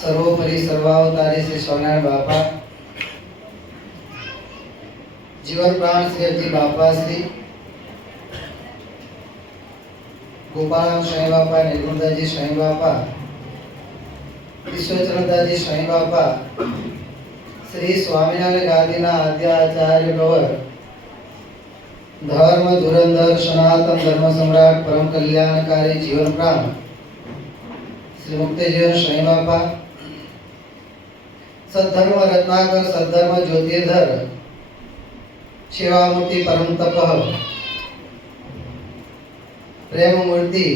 સર્વોપરી સર્વાવતારી શ્રી સ્વામિનારાયણ બાપા, જીવન પ્રાણ શ્રી અરજી બાપા, શ્રી ગોપાલ સ્વામી બાપા, નિર્મલદાસજી સ્વામી બાપા, ઈશ્વરચંદ્રદાસજી સ્વામી બાપા, શ્રી સ્વામિનારાયણ ગાદીના આદ્ય આચાર્ય ગૌર, ધર્મ ધુરંધર સનાતન ધર્મ સમ્રાટ પરમ કલ્યાણકારી જીવન પ્રાણ શ્રી મુક્તિજીવન સ્વામી બાપા, સદ્ધર્મ રત્નાકર સદ્ધર્મ જ્યોતિર્ધર સેવામૂર્તિ પરમ તપઃ પ્રેમ મૂર્તિ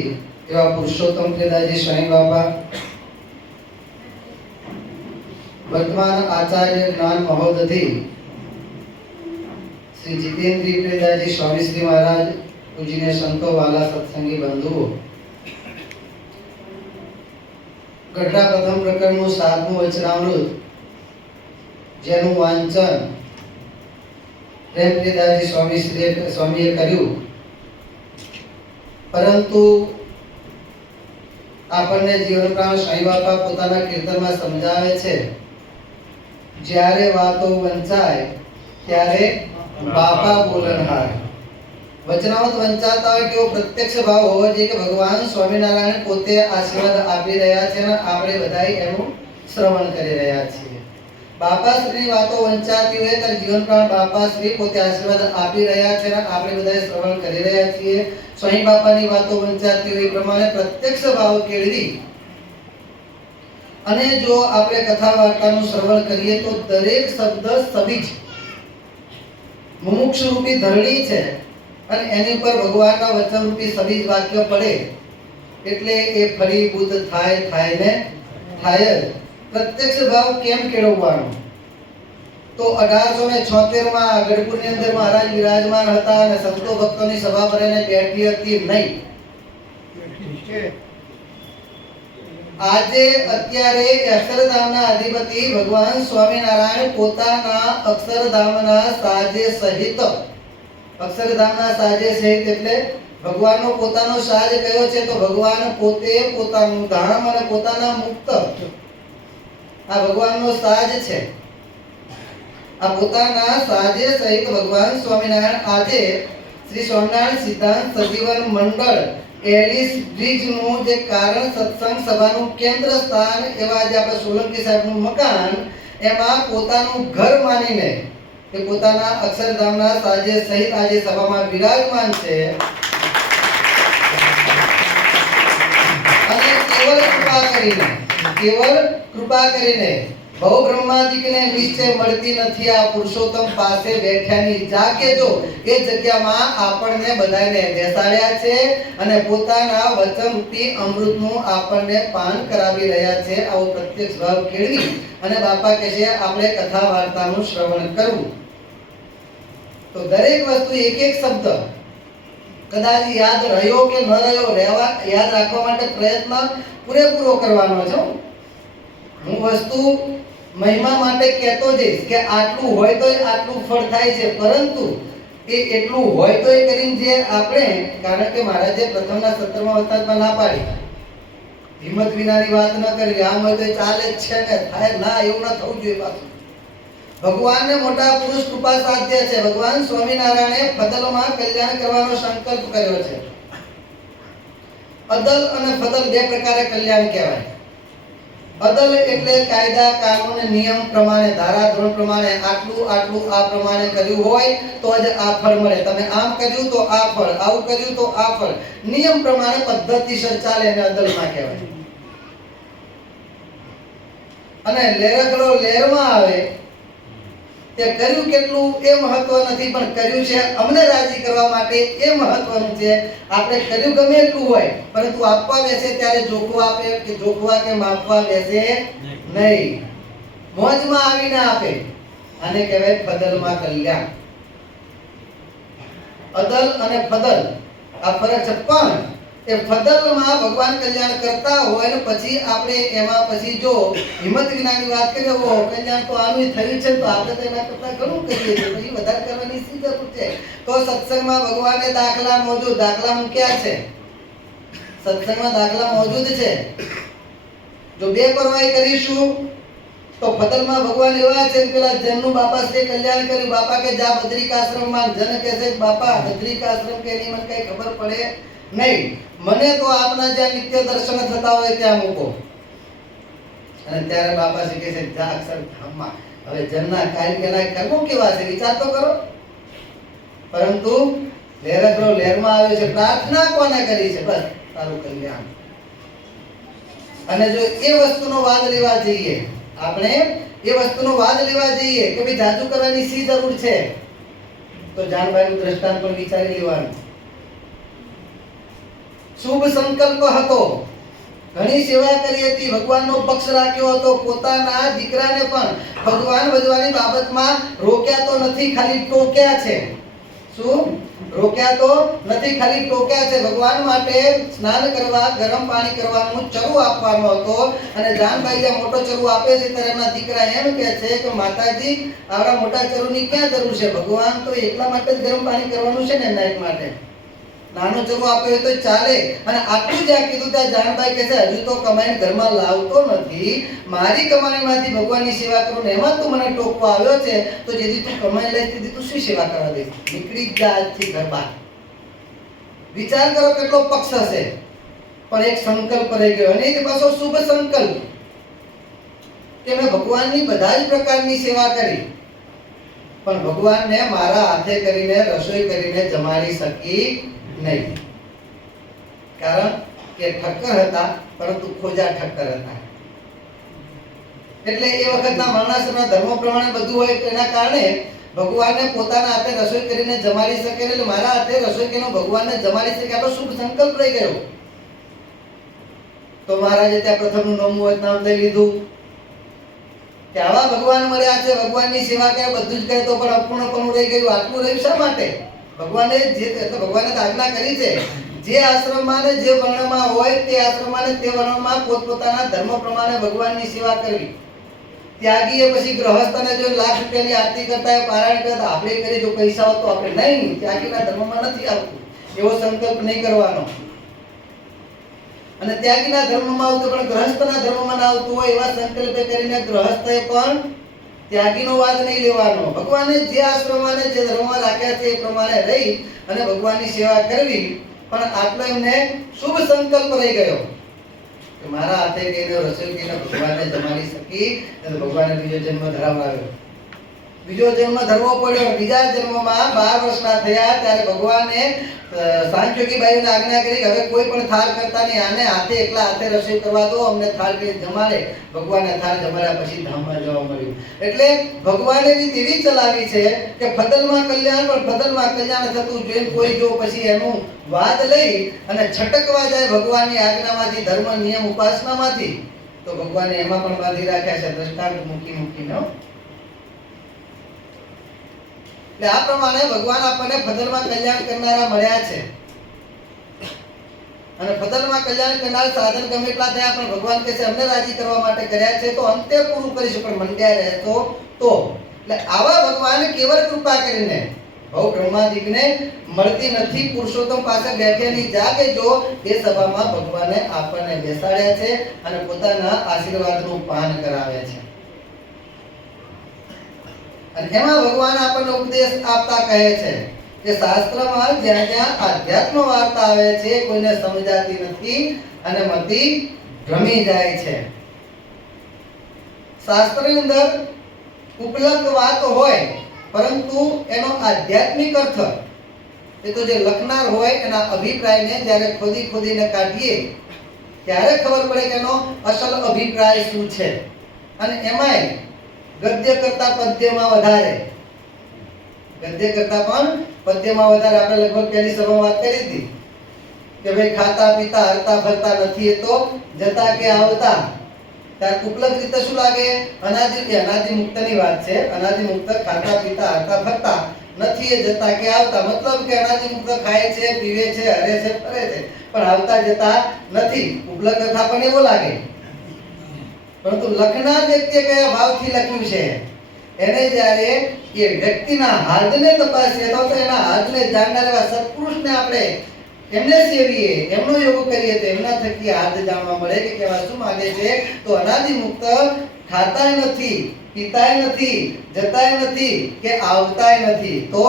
એવા પુરુષોત્તમ કેદાજી સ્વામી બાપા, વર્તમાન આચાર્ય જ્ઞાન મહોદધિ શ્રી જીતેન્દ્રી પ્રેદાજી સ્વામી શ્રી મહારાજ, પૂજ્ય સંતો વાલા સત્સંગી બંધુઓ, ગઢડા પ્રથમ પ્રકરણનું 7મું વચનામૃત જેનું વાંચન પ્રેમપ્રિયદાસજી સ્વામીએ કર્યું, પરંતુ આપણને જીવનપ્રાણ સ્વામી બાપા પોતાના કીર્તનમાં સમજાવે છે, જ્યારે વાતો વંચાય ત્યારે બાપા બોલનહાર. વચનામૃત વંચાતા હોય કેવો પ્રત્યક્ષ ભાવ હોવો જોઈએ કે ભગવાન સ્વામિનારાયણ પોતે આશીર્વાદ આપી રહ્યા છે અને આપણે બધા એનું શ્રવણ કરી રહ્યા છીએ. બાપાશ્રીની વાતો વંચાતી હોય ત્યારે જીવનપ્રાણ બાપાશ્રી પોતે આશીર્વાદ આપી રહ્યા છે અને આપણે બધા શ્રવણ કરી રહ્યા છીએ. સ્વામી બાપાની વાતો વંચાતી હોય એ પ્રમાણે પ્રત્યક્ષ ભાવ કેળવી અને જો આપણે કથા વાર્તાનું શ્રવણ કરીએ તો દરેક શબ્દ સબીજ મુમુક્ષ રૂપી ધરણી છે અને એની પર ભગવાનના વચન રૂપી સબીજ વાક્ય પડે એટલે એ ફળીભૂત થાય ને થાય જ. પ્રત્યક્ષ ભાવ કેમ કેળવવાનો? તો 1876 માં ગઢપુરની અંદર મહારાજ વિરાજમાન હતા અને સંતો ભક્તોની સભા ભરીને બેઠી હતી નહીં. આજે અત્યારે અક્ષરધામના અધિપતિ ભગવાન સ્વામિનારાયણ પોતાના અક્ષરધામના સાજે સહિત, અક્ષરધામના સાજે સહિત એટલે ભગવાનનો પોતાનો સાજ કયો છે? તો ભગવાન પોતે પોતાનું ધામ અને પોતાના મુક્ત, આ ભગવાનનો સાજ છે. આ પોતાના સાજે સહિત ભગવાન સ્વામિનારાયણ આજે શ્રી સ્વામિનારાયણ સિદ્ધાંત સજીવન મંડળ એલિસ બ્રિજનું જે કારણ સત્સંગ સભાનું કેન્દ્ર સ્થાન એવા જે આપણે સોલંકી સાહેબનું મકાન, એમાં પોતાનું ઘર માનીને એ પોતાના અક્ષરધામના સાજે સહિત આજે સભામાં વિરાજમાન છે. અને કેવળ કૃપા કરીને ભવ બ્રહ્માદિકને નિશ્ચય મળતી નથી આ પુરુષોત્તમ પાસે બેઠ્યાની જાકે જો એ જગ્યામાં આપણને બધાને બેસાડ્યા છે અને પોતાના વચનરૂપી અમૃતનું આપણને પાન કરાવી રહ્યા છે. આવો પ્રત્યક્ષ ભાવ કેળવી અને બાપા કહે છે આપણે કથા વાર્તાનું શ્રવણ કરવું. તો દરેક વસ્તુ એક એક શબ્દ કદાચ યાદ રહ્યો કે ન રહ્યો, યાદ રાખવા માટે પ્રયત્ન પૂરેપૂરો કરવાનો છે. હું વસ્તુ મહિમા માટે કહેતો જઈશ કે આટલું હોય તો આટલું ફળ થાય છે, પરંતુ એ એટલું હોય તો એ કરીને જે આપણે, કારણ કે મહારાજે પ્રથમના સત્રમાં વખતમાં ના પાડી, હિંમત વિનાની વાત ન કરવી. આમ હોય તો ચાલે જ છે ને, થાય ના, એવું ના થવું જોઈએ. પાછું ભગવાનને મોટા પુરુષ કૃપા સાધ્ય છે. ભગવાન સ્વામિનારાયણે ફદલમાં કલ્યાણ કરવાનો સંકલ્પ કર્યો છે. અદલ અને ફદલ બે પ્રકારે કલ્યાણ કહેવાય. અદલ એટલે કાયદા કાનૂન નિયમ પ્રમાણે, ધારા ધોરણ પ્રમાણે આટલું આ પ્રમાણે કર્યું હોય તો જ આ ફળ મળે. તમે આમ કર્યું તો આ ફળ, આવું કર્યું તો આ ફળ, નિયમ પ્રમાણે પદ્ધતિસર ચાલે એને અદલમાં કહેવાય. અને લેરકડો લેરમાં આવે તે કર્યું કેટલું એ મહત્વ નથી, પણ કર્યું છે અમને રાજી કરવા માટે એ મહત્વનું છે. આપણે કર્યું ગમે એટલું હોય, પરંતુ આપવા બેસે ત્યારે જોખવા કે માપવા બેસે નહીં. મોજમાં આવીને આપે. આને કહેવાય ફદલમાં કલ્યાણ. અદલ અને ફદલ આ ફરક છે. પણ એ ફદલમાં ભગવાન કલ્યાણ કરતા હોય ને પછી આપણે એમાં પછી જો હિંમત વિનાની વાત કરીએ, ઓ કલ્યાણ તો આનું થયું છે તો આપણે તો એના કરતા ઘણું કરીએ છીએ, પછી વધારે કરવાની શી જરૂર છે? તો સત્સંગમાં ભગવાને દાખલા મૂક્યા છે. સત્સંગમાં દાખલા મોજૂદ છે. જો બે પરવાય કરીશું તો ફતલમાં ભગવાન એવા છે કે પેલા જનનું બાપા છે કલ્યાણ કર્યું, બાપા કે જા બદ્રિકાશ્રમમાં, જન કહે છે બાપા બદ્રિકાશ્રમ કે એની મને કઈ ખબર પડે નહીં, મને તો આપના જ્યાં નિત્ય દર્શન થતા હોય ત્યાં મૂકો. અને ત્યારે બાપા શ્રી કહે છે જા અક્ષરધામમાં. હવે જનના કાર્યના કર્મો કેવા છે વિચાર તો કરો. પરંતુ લહેરગ્રહ લહેરમાં આવે છે, પ્રાર્થના કોને કરી છે? બસ તારું કલ્યાણ. અને જો એ વસ્તુનો વાદ લેવા જઈએ, આપણે એ વસ્તુનો વાદ લેવા જઈએ કે ભાઈ જાજુ કરવાની શી જરૂર છે, તો જાનભાઈનું દ્રષ્ટાંત પણ વિચારી લેવાનું. શુભ સંકલ્પ હતો, ઘણી સેવા કરી હતી, ભગવાનનો પક્ષ રાખ્યો હતો, પોતાના દીકરાને પણ ભગવાન ભજવાની બાબતમાં રોક્યા તો નથી, ખાલી ટોક્યા છે. શું રોક્યા તો નથી, ખાલી ટોક્યા છે. ભગવાન માટે સ્નાન કરવા, ગરમ પાણી કરવાનું ચરુ આપવાનો હતો. અને જાનભાઈ જે મોટો ચરુ આપે છે ત્યારે એમના દીકરા એમ કહે છે કે માતાજી આવડા મોટા ચરુની ક્યાં જરૂર છે? ભગવાન તો એટલા માટે જ ગરમ પાણી કરવાનું છે ને નાઈટ માટે. નાનો ચરુ આપ્યો તો ચાલે. અને આટલું જ્યાં કીધું ત્યાં જાનભાઈ કહે છે હજુ તો કમાઈને ઘરમાં લાવતો નથી, મારી કમાણીમાંથી ભગવાનની સેવા કરું ને એમાં તું મને ટોકવા આવ્યો છે, તો જેથી તું કમાઈ લઈ તેથી તું શું સેવા કરવા દઈશ? નીકળી જા આજથી ઘર બહાર. વિચાર કરો કેટલો પક્ષ હશે, પણ એક સંકલ્પ રહી ગયો. અને એ પાછો શુભ સંકલ્પ કે મેં ભગવાનની બધા જ પ્રકારની સેવા કરી, પણ ભગવાનને મારા હાથે કરીને રસોઈ કરીને જમાડી શકી નહીં. કારણ કે ઠક્કર હતા, પરંતુ ખોજા ઠક્કર હતા. એટલે એ વખતના વર્ણાશ્રમના ધર્મો પ્રમાણે બધું હોય, એના કારણે ભગવાનને પોતાના હાથે રસોઈ કરીને જમાડી શકે, એટલે મારા હાથે રસોઈ કરીને ભગવાનને જમાડી શકે, આપણો શુભ સંકલ્પ રહી ગયો. તો મહારાજે ત્યાં પ્રથમનું નવમું નામ લઈ લીધું કે આવા ભગવાન મળ્યા છે, ભગવાનની સેવા કરે, બધું જ કરે, તો પણ અપૂર્ણપણું રહી ગયું. આટલું રહ્યું શા માટે? ભગવાને ભગવાને આજ્ઞા કરી છે જે આશ્રમમાં ને જે વર્ણમાં હોય તે આશ્રમમાં ને તે વર્ણમાં પોતપોતાના ધર્મ પ્રમાણે ભગવાનની સેવા કરવી. ત્યાગીએ પછી ગ્રહસ્થને જો લાખ રૂપિયાની આરતી કરતા હોય, પારાયણ કરતા, આપણે કરીએ જો પૈસા હોય તો આપણે નહીં, ત્યાગીના ધર્મમાં નથી આવતું, એવો સંકલ્પ નહીં કરવાનો. અને ત્યાગીના ધર્મમાં આવતું પણ ગ્રહસ્થના ધર્મમાં ના આવતું હોય એવા સંકલ્પ કરીને ગ્રહસ્થએ પણ ત્યાગીનો વાદ નહીં લેવાનો. ભગવાને જે આશ્રમમાં ને જે ધર્મમાં રાખ્યા છે એ પ્રમાણે રહી અને ભગવાનની સેવા કરવી. પણ આટલો એમને શુભ સંકલ્પ રહી ગયો કે મારા હાથે કઈને રસોઈ કરીને ભગવાનને જમાડી શકી, અને ભગવાને બીજો જન્મ ધરાવ્યો. બીજો જન્મ ધરવો પડ્યો. બીજા જન્મમાં 12 વર્ષના થયા ત્યારે ભગવાને સાંખ્યોગી બાઈઓને આજ્ઞા કરી હવે કોઈ પણ થાળ કરતા નહીં, આને હાથે એકલા હાથે રસોઈ કરવા દો, અમને થાળ કરી જમાડે. ભગવાને થાળ જમાડ્યા પછી ધામમાં જવા મળ્યું. એટલે ભગવાને રીત એવી ચલાવી છે કે ફતલમાં કલ્યાણ, પણ ફતલમાં કલ્યાણ થતું જોઈને કોઈ જો પછી એનું વાદ લઈ અને છટકવા જાય ભગવાનની આજ્ઞામાંથી, ધર્મ નિયમ ઉપાસનામાંથી, તો ભગવાને એમાં પણ બાંધી રાખ્યા છે દ્રષ્ટાંત મૂકી મૂકીને. એટલે આ પ્રમાણે ભગવાન આપણને ફતલમાં કલ્યાણ કરનારા મળ્યા છે. અને ફતલમાં કલ્યાણ કરનાર સાધન ગમે એટલા થયા, પણ ભગવાન કહે છે અમને રાજી કરવા માટે કર્યા છે, તો અંતે પૂરું કરીશું, પણ મંડ્યા રહેતો તો. એટલે આવા ભગવાન કેવળ કૃપા કરીને ભવ બ્રહ્માદિકને મળતી નથી, પુરુષોત્તમ પાસે બેઠેની જાગે જો એ સભામાં ભગવાને આપણને બેસાડ્યા છે અને પોતાના આશીર્વાદનું પાન કરાવે છે. અને એમાં ભગવાન આપણને ઉપદેશ આપતા કહે છે કે શાસ્ત્રમાં જ્યાં જ્યાં આધ્યાત્મ વાર્તા આવે છે કોઈને સમજાતી નથી અને મતિ ભ્રમી જાય છે. શાસ્ત્રની અંદર ઉપલબ્ધ વાત હોય, પરંતુ એનો આધ્યાત્મિક અર્થ એ તો જે લખનાર હોય એના અભિપ્રાયને જ્યારે ખોદી ખોદીને કાઢીએ ત્યારે ખબર પડે કે એનો અસલ અભિપ્રાય શું છે. અને એમાંય ગદ્ય કરતા પદ્યમાં વધારે, ગદ્ય કરતા પણ પદ્યમાં વધારે. આપણે લગભગ પહેલી સભામાં વાત કરી હતી કે ભાઈ ખાતા પીતા હરતા ફરતા નથી એ તો જતા કે આવતા. ત્યારે ઉપલબ્ધ રીતે શું લાગે? અનાદિ મુક્તની વાત છે. અનાદિ મુક્ત ખાતા પીતા હરતા ફરતા નથી એ જતા કે આવતા. મતલબ કે અનાદિ મુક્ત ખાય છે, પીવે છે, હરે છે, ફરે છે, પણ આવતા જતા નથી. ઉપલબ્ધ કથા પણ એવો લાગે. પરંતુ લખનાર વ્યક્તિએ કયા ભાવથી લખ્યું છે એને જ્યારે એ વ્યક્તિના હાર્દને તપાસીએ તો એના હાર્દને જાણનાર એવા સત્પુરુષને આપણે એમને સેવીએ, એમનો યોગ કરીએ તો એમના થકી હાથ જાણવા મળે કે કેવા શું માંગે છે. તો અનાદિ મુક્ત ખાતાય નથી, પીતાય નથી, જતાય નથી કે આવતાય નથી, તો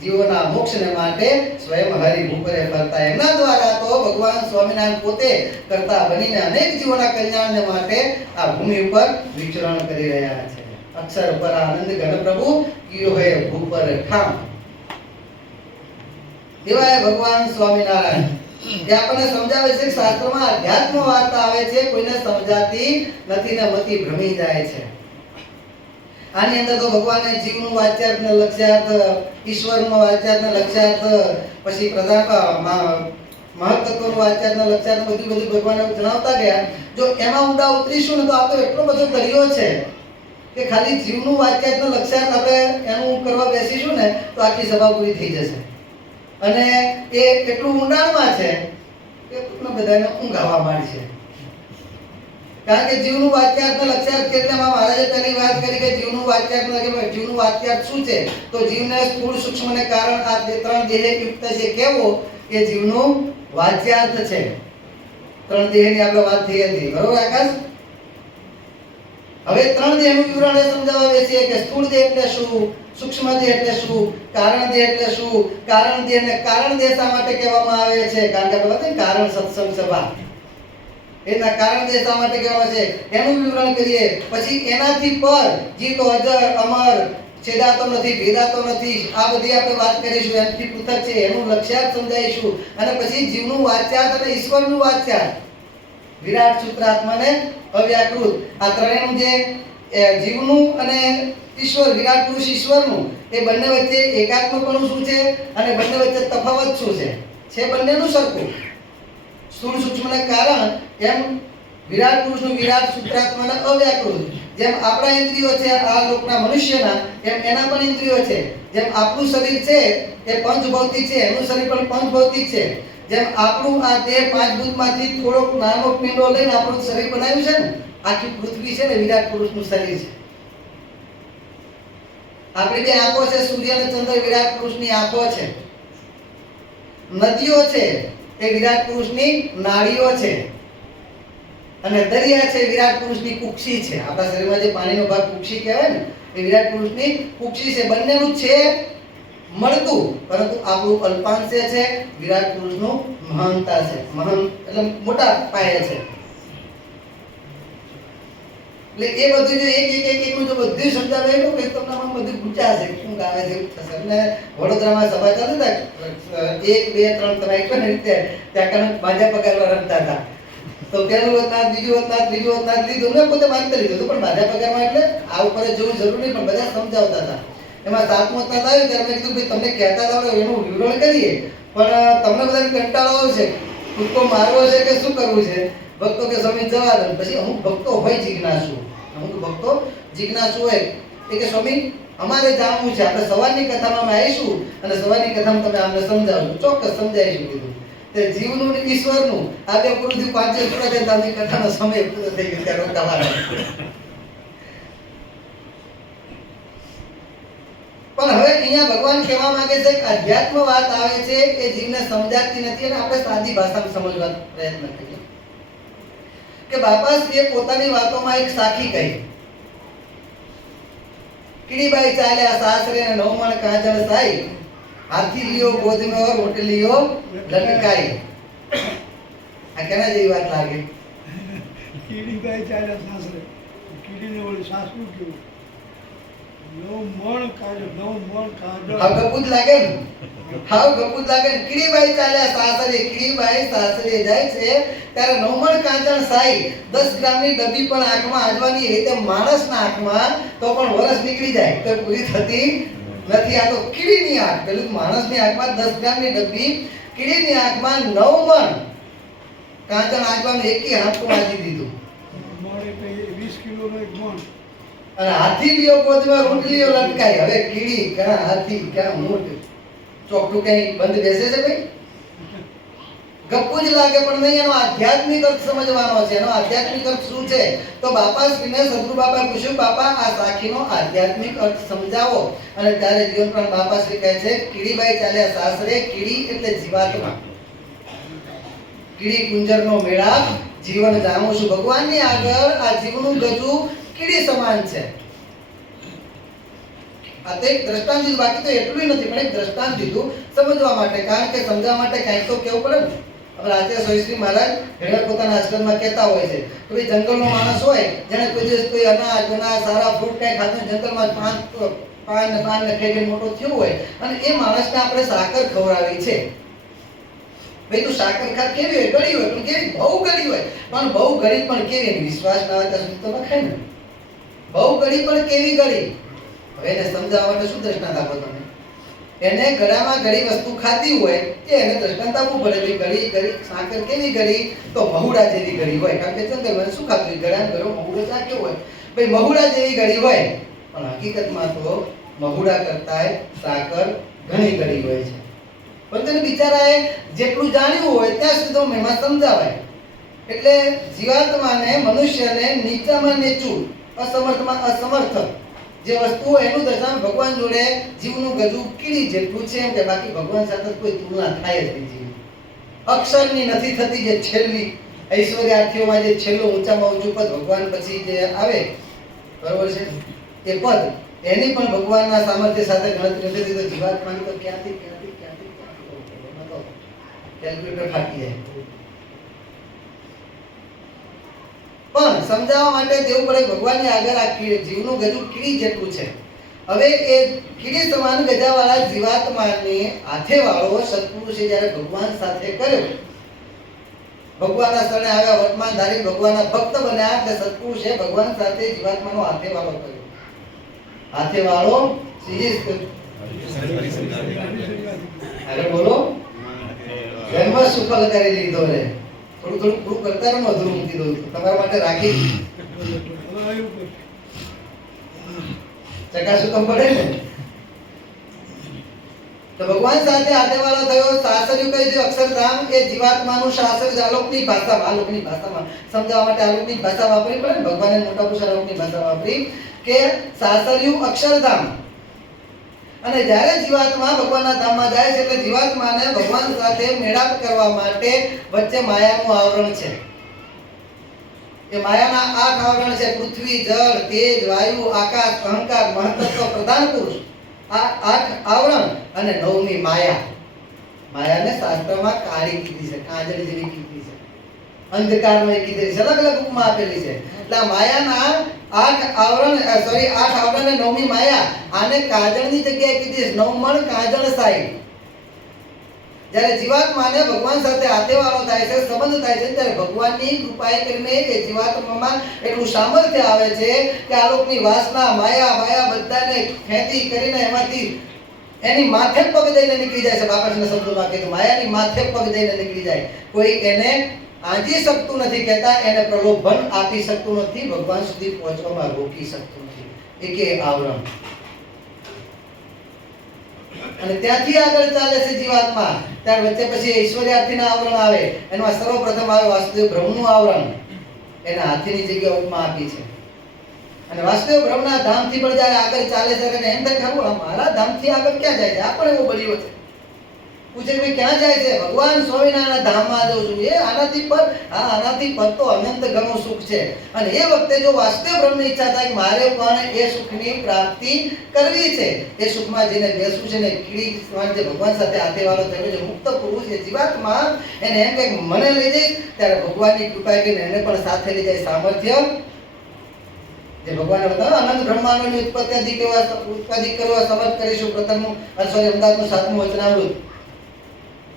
જીવોના મોક્ષને માટે સ્વયં હરિ ભૂપરે ફરતા. એમના દ્વારા તો ભગવાન સ્વામિનારાયણ પોતે કરતા બનીને અનેક જીવોના કલ્યાણને માટે આ ભૂમિ ઉપર વિચરણ કરી રહ્યા છે. અક્ષર પર આનંદ ઘન પ્રભુ કીયો હે ભૂપર ઠામ. એવા ભગવાન સ્વામિનારાયણ જે આપણને સમજાવે છે કે શાસ્ત્રમાં અધ્યાત્મ વાર્તા આવે છે, કોઈને સમજાતી નથી ને મતિ ભ્રમી જાય છે. આની અંદર તો ભગવાને જીવનું વાચ્યાર્થ ને લક્ષ્યાર્થ, ઈશ્વરનો વાચ્યાર્થ ને લક્ષ્યાર્થ, પછી પ્રધાન મહત્તત્વનું વાચ્યાર્થ ને લક્ષ્યાર્થ બધું ભગવાને જણાવતા ગયા. જો એમાં ઊંડા ઉતરીશું ને તો આ તો એટલો બધો દરિયો છે કે ખાલી જીવનું વાચ્યાર્થ ને લક્ષ્યાર્થ આપણે એનું કરવા બેસીશું ને તો આખી સભા પૂરી થઈ જશે. અને એ એટલું ઊંડાણમાં છે કે તમને બધાને ઊંઘ આવવા માંડશે. કારણ કે જીવનું વાચ્યાર્થ ને લક્ષ્યાર્થ એટલે મહારાજે પહેલી વાત કરી કે જીવનું વાચ્યાર્થ ને કે જીવનું વાચ્યાર્થ શું છે, તો જીવને સ્થૂળ સૂક્ષ્મ અને કારણ આ ત્રણ દેહ યુક્ત છે કેવો એ જીવનું વાચ્યાર્થ છે. ત્રણ દેહની આપણે વાત થઈ હતી, બરોબર આકાશ? હવે ત્રણ દેહનું વિવરણ એ સમજાવવા બેસીએ કે સ્થૂળ દેહ એટલે શું, સૂક્ષ્મ દેહ એટલે શું, કારણ દેહ એટલે શું. કારણ દેહ ને કારણ દેહ શા માટે કહેવામાં આવે છે? કારણ કે આપણે વાત કારણ સત્સંગ સભા એના કારણ દેહ શા માટે કહેવામાં છે એનું વિવરણ કરીએ. પછી એનાથી પર જીવ તો અજર અમર, છેદાતો નથી, ભેદાતો નથી, આ બધી આપણે વાત કરીશું. એનાથી પૃથક છે એનું લક્ષ્યાર્થ સમજાવીશું. અને પછી જીવનું વાચ્યાર્થ અને ઈશ્વરનું વાચ્યાર્થ, વિરાટ સૂત્રાત્મા ને અવ્યાકૃત, આ ત્રણેયનું જે જીવનું અને ઈશ્વર, વિરાટ પુરુષ ઈશ્વરનું, એ બંને વચ્ચે એકાત્મપણું શું છે અને બંને વચ્ચે તફાવત શું છે બંનેનું સરખું. સ્થૂળ સૂક્ષ્મ ને કારણ એમ વિરાટ પુરુષનું વિરાટ સૂત્રાત્માને અવ્યાકૃત. જેમ આપણા ઇન્દ્રિયો છે આ લોકના મનુષ્યના, એમ એના પણ ઇન્દ્રિયો છે. જેમ આપણું શરીર છે એ પંચભૌતિક છે, એનું શરીર પણ પંચભૌતિક છે. જેમ આપણું આ દેહ પાંચ ભૂતમાંથી થોડોક નાનો પિંડો લઈને આપણું શરીર બનાવ્યું છે ને, આખી પૃથ્વી છે ને વિરાટ પુરુષનું શરીર છે. આપણી બે આંખો છે, સૂર્ય અને ચંદ્ર વિરાટ પુરુષની આંખો છે. નદીઓ છે એ વિરાટ પુરુષની નાળીઓ છે. અને દરિયા છે વિરાટ પુરુષની કુક્ષી છે. આપણા શરીરમાં જે પાણીનો ભાગ કુક્ષી કહેવાય ને, એ વિરાટ પુરુષની કુક્ષી છે. બંનેનું છે મળતું, પરંતુ આપણું અલ્પાંશ છે, વિરાટ પુરુષનું મહાનતા છે. મહાન એટલે મોટા પાયે છે. એટલે એ બધું જો એકનું જો બધું સમજાવેલું કે તમને આમાં બધું પૂછાશે શું ગાવે છે એવું થશે. અને વડોદરામાં સભા ચાલુ હતા 1 2 3 તમે એક રીતે ત્યાં કારણે બાજા પગારવા રમતા હતા. તો પહેલું વતનાથ, બીજું વતનાથ, ત્રીજું વતનાથ લીધું, મેં પોતે માનતા લીધું હતું, પણ બાજા પગારમાં એટલે આ ઉપર જવું જરૂર નહીં, પણ બધા સમજાવતા હતા. એમાં 7મું વતનાથ આવ્યું ત્યારે મેં કીધું ભાઈ તમને કહેતા હતા એનું વિવરણ કરીએ, પણ તમને બધાને કંટાળો આવશે, કૂદકો મારવો છે કે શું કરવું છે. ભક્તો કે સ્વામી જવા દો. પછી અમુક ભક્તો હોય જિજ્ઞાસુ, હોય એ કે સ્વામી અમારે જાણવું છે, આપણે સવારની કથામાં આવીશું અને સવારની કથામાં તમે અમને સમજાવજો. ચોક્કસ સમજાવીશું કીધું. તે જીવનું ને ઈશ્વરનું આ બે પૂરું થયું, 5 પૂરા થયા, તમારી કથાનો સમય પૂરો થઈ ગયો ત્યારે તમારે. પણ હવે અહીંયા ભગવાન કહેવા માંગે છે કે અધ્યાત્મ વાત આવે છે એ જીવને સમજાતી નથી, અને આપણે સાદી ભાષામાં સમજવાનો પ્રયત્ન કરીએ કે બાપાશ્રીએ પોતાની વાતોમાં એક સાખી કહી. કીડીબાઈ ચાલ્યા સાસરે ને 9 મણ કાજળ સાઈ, હાથી લિયો ગોદમાં રોટલીઓ લટકાઈ. આ કેના જેવી વાત લાગે? કીડીબાઈ ચાલ્યા સાસરે, કીડીને ઓલી સાસરું કેવું 9 મણ કાજળ, 9 મણ કાજળ. હાવ ગપુત લાગે ને, હાવ ગપુત લાગે ને. કીડીબાઈ ચાલ્યા સાસરે, કીડીબાઈ સાસરે જાય છે ત્યારે 9 મણ કાજળ સાઈ, 10 ગ્રામની ડબ્બી પણ આંખમાં આજવાની રીતે માણસના આંખમાં તો પણ વરસ નીકળી જાય તો પૂરી થતી નથી. આ તો કીડીની આંખ, પેલું માણસની આંખમાં 10 ગ્રામની ડબ્બી, કીડીની આંખમાં 9 મણ કાજળ આજવાનું એકી હાથું વાજી દીધું. મણ એટલે 20 કિલોનો એક મણ. અને હાથી લ્યો ગોદમાં રોટલીઓ લટકાઈ. હવે કીડી ક્યાં હાથી ક્યાં ઊંટ, ચોકઠું કઈ બંધ બેસે છે ભાઈ? ગપ્પુ જ લાગે, પણ નહીં. એનો આધ્યાત્મિક અર્થ સમજવાનો છે. એનો આધ્યાત્મિક અર્થ શું છે? તો બાપાશ્રીને સદગુરુ બાપાએ પૂછ્યું, બાપા આ સાખીનો આધ્યાત્મિક અર્થ સમજાવો. અને ત્યારે જીવન પણ બાપાશ્રી કહે છે કીડીબાઈ ચાલ્યા સાસરે, કીડી એટલે જીવાત્મા. કીડી કુંજરનો મેળાપ જીવન જાણું છું. ભગવાનની આગળ આ જીવનું ગજુ કીડી સમાન છે. આ તો એક દ્રષ્ટાંત દીધું, બાકી તો એટલું નથી, પણ એક દ્રષ્ટાંત દીધું સમજવા માટે, કારણ કે સમજવા માટે કંઈક તો કેવું પડે ને. આપણે આચાર્ય સ્વામીશ્રી મહારાજ ઘણીવાર પોતાના આશ્રમમાં કહેતા હોય છે કે ભાઈ જંગલનો માણસ હોય, જેને કોઈ દિવસ કોઈ અનાજ સારા ફ્રૂટ કંઈ ખાતું જંગલમાં પાન ને ખાઈને મોટો થયો હોય, અને એ માણસને આપણે સાકર ખવડાવી છે. ભાઈ તું સાકર ખા, કેવી હોય? ગળી હોય, પણ કેવી? બહુ ગળી હોય. પણ બહુ ગળી પણ કેવી? એનો વિશ્વાસ ના હોય ત્યાં સુધી તો ન ખાય ને. બહુ ગળી પણ કેવી ગળી? હવે એને સમજાવવા માટે શું દ્રષ્ટાંત આપો તમે? એને ગળામાં ગળી વસ્તુ ખાધી હોય એ એને દ્રષ્ટાંત આપવું પડે. ભાઈ ગળી સાકર કેવી ગળી? તો મહુડા જેવી ગળી હોય. કારણ કે જંગલમાં શું ખાતું હોય? ગળામાં ગળો મહુડો ચાખ્યો હોય. ભાઈ મહુડા જેવી ગળી હોય, પણ હકીકતમાં તો મહુડા કરતાંય સાકર ઘણી ગળી હોય છે. પણ તેને બિચારાએ જેટલું જાણ્યું હોય ત્યાં સુધી તો મહિમા સમજાવાય. એટલે જીવાત્માને, મનુષ્યને નીચામાં નીચું, અસમર્થમાં અસમર્થ જે વસ્તુ હોય એનું દર્શન ભગવાન જોડે જીવનું ગજુ કીડી જેટલું છે એમ કે બાકી ભગવાન સાથે કોઈ તુલના થાય જ નહીં. જીવ અક્ષરની નથી થતી જે છેલ્લી ઐશ્વર્યાર્થીઓમાં જે છેલ્લું ઊંચામાં ઊંચું પદ ભગવાન પછી જે આવે, બરોબર છે, એ પદ એની પણ ભગવાનના સામર્થ્ય સાથે ગણતરી નથી. તો જીવાત્માની તો ક્યાંથી કેલ્ક્યુલેટર ફાટી જાય. પણ સમજાવવા માટે દેવું પડે ભગવાનની આગળ આ જીવનું ગજુ કીડી જેટલું છે. હવે એ કીડી સમાન ગજાવાળા જીવાત્માને હાથે વાળો સત્પુરુષે જ્યારે ભગવાન સાથે કર્યો, ભગવાનના શરણે આવ્યા, વર્તમાનધારી ભગવાનના ભક્ત બન્યા, એટલે સત્પુરુષે ભગવાન સાથે જીવાત્માનો હાથે વાળો કર્યો. હાથે વાળો અરે બોલો, જન્મ સુફલ કરી લીધો રે. થોડું પૂરું કરતા રહો, અધૂરું મૂકી દઉં તમારા માટે રાખી. ચકાસું તો પડે ને. તો ભગવાન સાથે હાથેવાળો થયો. સાસર્યું કહ્યું છે અક્ષરધામ એ જીવાત્માનું શાસન આલોકની ભાષામાં સમજાવવા માટે આલોકની ભાષા વાપરી પડે ને. ભગવાને મોટા પુરુષ આલોકની ભાષા વાપરી કે સાસર્યું અક્ષરધામ. અને જ્યારે જીવાત્મા ભગવાનના ધામમાં જાય છે એટલે જીવાત્માને ભગવાન સાથે મેળાપ કરવા માટે વચ્ચે માયાનું આવરણ છે. એ માયાના 8 આવરણ છે: પૃથ્વી, જળ, તેજ, વાયુ, આકાશ, અહંકાર, મહત્તત્વ, પ્રધાન પુરુષ. આ 8 આવરણ અને 9મી માયા. માયાને શાસ્ત્રમાં કાળી કીધી છે, કાજળ જેવી કીધી છે, અંધકારમાં કીધી છે, અલગ અલગ ઉપમા આપેલી છે. એટલે આ માયાના 8 આવરણ ને 9મી માયા. આને કાજળની જગ્યાએ કીધી છે, નવમણ કાજળ સાઈ. જ્યારે જીવાત્માને ભગવાન સાથે હાથેવાળો થાય છે, સંબંધ થાય છે, ત્યારે ભગવાનની કૃપાએ કરીને એ જીવાત્મામાં એટલું સામર્થ્ય આવે છે કે આલોકની વાસના, માયા બાયા બધાને ખેંચી કરીને એમાંથી એની માથે પગ દઈને નીકળી જાય છે. બાપાજીના શબ્દોમાં કીધું, માયાની માથે પગ દઈને નીકળી જાય. કોઈ એને આંજી શકતું નથી, કહેતા એને પ્રલોભન આપી શકતું નથી, ભગવાન સુધી પહોંચવામાં રોકી શકતું નથી. એકે આવરણ. અને ત્યાંથી આગળ ચાલે છે જીવાત્મા. ત્યાર વચ્ચે પછી ઐશ્વર્યાર્થીના આવરણ આવે. એમાં સર્વપ્રથમ આવે વાસુદેવ બ્રહ્મનું આવરણ. એના હાથીની જગ્યાએ ઉપમા આપી છે. અને વાસુદેવ બ્રહ્મના ધામથી પણ જ્યારે આગળ ચાલે છે એટલે એમ થાય ખરું મારા ધામથી આગળ ક્યાં જાય છે? આ પણ એવો બળ્યો છે. પૂછે કે ક્યાં જાય છે? ભગવાન સ્વામિનારાયણના ધામમાં જઉં છું. એ આનાથી પર તો અનંત ઘણું સુખ છે. અને એ વખતે જો વાસુદેવ બ્રહ્મની ઈચ્છા થાય કે મારે પણ એ સુખની પ્રાપ્તિ કરવી છે, એ સુખમાં જઈને બેસવું છે, ને કીડી જે ભગવાન સાથે હાથેવાળો થયો છે, મુક્ત પુરુષ એ જીવાત્મા, એને એમ કે મને લઈ જઈશ, ત્યારે ભગવાનની કૃપા કરીને એને પણ સાથે લઈ જાય. સામર્થ્ય જે ભગવાને બતાવ્યું, અનંત બ્રહ્માંડોની ઉત્પત્તિ કરવા સમર્થ કરીશું. પ્રથમનું અમદાવાદનું 7મું વચનામૃત.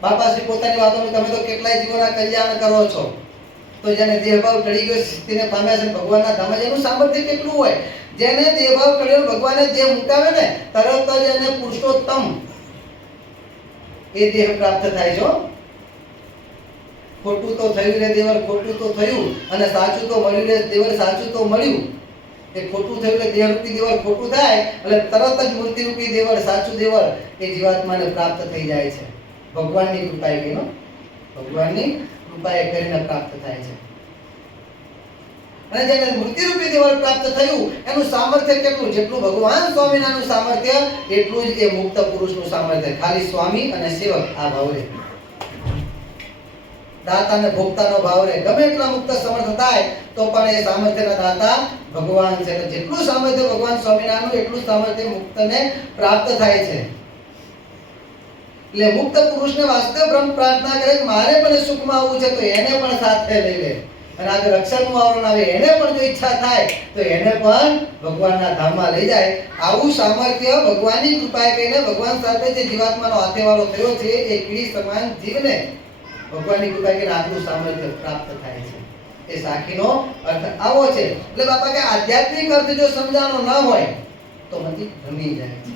બાપાશ્રી પોતાની વાતોમાં તમે તો કેટલાય જીવોના કલ્યાણ કરો છો. તો જેને દેહભાવ ટળી ગયો, સ્થિતિને પામ્યા છે ભગવાનના ધામમાં, એનું સામર્થ્ય કેટલું હોય. જેને દેહભાવ ટળ્યો, ભગવાને દેહ મુકાવે ને તરત જ એને પુરુષોત્તમ એ દેહ પ્રાપ્ત થાય છે. ખોટું તો થયું રે દેવર, ખોટું તો થયું, અને સાચું તો મળ્યું રે દેવર, સાચું તો મળ્યું. એ ખોટું થયું એટલે દેહરૂપી દેવળ ખોટું થાય એટલે તરત જ મૂર્તિરૂપી દેવળ, સાચું દેવળ એ જીવાત્માને પ્રાપ્ત થઈ જાય છે. ભગવાનની કૃપાએ કહીનો, ભગવાનની કૃપાએ કરીને પ્રાપ્ત થાય છે. અને જેને મૂર્તિરૂપી દેવળ પ્રાપ્ત થયું એનું સામર્થ્ય કેટલું? જેટલું ભગવાન સ્વામિનારાયણનું સામર્થ્ય એટલું જ એ મુક્ત પુરુષનું સામર્થ્ય. ખાલી સ્વામી અને સેવક આ ભાવ રહે. દાતા અને ભોગતાનો ભાવ રહે. ગમે એટલા મુક્ત સમર્થ થાય તો પણ એ સામર્થ્યના દાતા ભગવાન છે. એટલે જેટલું સામર્થ્ય ભગવાન સ્વામિનારાયણનું એટલું સામર્થ્ય મુક્તને પ્રાપ્ત થાય છે. એટલે મુક્ત પુરુષને વાસ્તવ બ્રહ્મ પ્રાર્થના કરે કે મારે પણ સુખમાં આવવું છે તો એને પણ સાથે લઈ લે, અને આગળ રક્ષણનું આવરણ આવે એને પણ જો ઈચ્છા થાય તો એને પણ ભગવાનના ધામમાં લઈ જાય. આવું સામર્થ્ય ભગવાનની કૃપાએ કહીને ભગવાન સાથે જે જીવાત્માનો હાથેવાળો થયો છે એ કીડી સમાન જીવને ભગવાનની કૃપાએ કહીને આટલું સામર્થ્ય પ્રાપ્ત થાય છે. એ સાખીનો અર્થ આવો છે. એટલે બાપા કે આધ્યાત્મિક અર્થ જો સમજાણો ન હોય તો મતી ભમી જાય છે.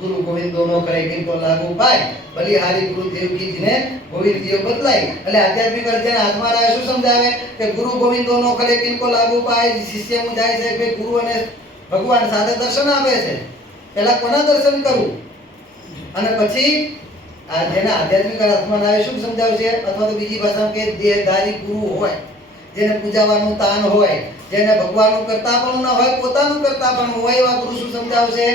ગુરુ ગોવિંદ દોનો કરે કિनको લાગુ પાય, બલિહારી ગુરુ દેવકીજીને ગોવિંદ જીવ બદલાય. એટલે આધ્યાત્મિક અર્થ જેને હાથમાં આવે શું સમજાવે કે ગુરુ ગોવિંદ દોનો કરે કિनको લાગુ પાય. શિષ્ય મુજાય છે કે ગુરુ અને ભગવાન સાથે દર્શન આપે છે. પહેલા કોના દર્શન કરવું અને પછી આ જેને આધ્યાત્મિક હાથમાં આવે શું સમજાવે છે, અથવા તો બીજી ભાષામાં કે દેહધારી ગુરુ હોય, જેને પૂજાવાનું તાન હોય, જેને ભગવાનનું કરતાપણું ના હોય પોતાનું કરતાપણું હોય, એવા ગુરુ શું સમજાવશે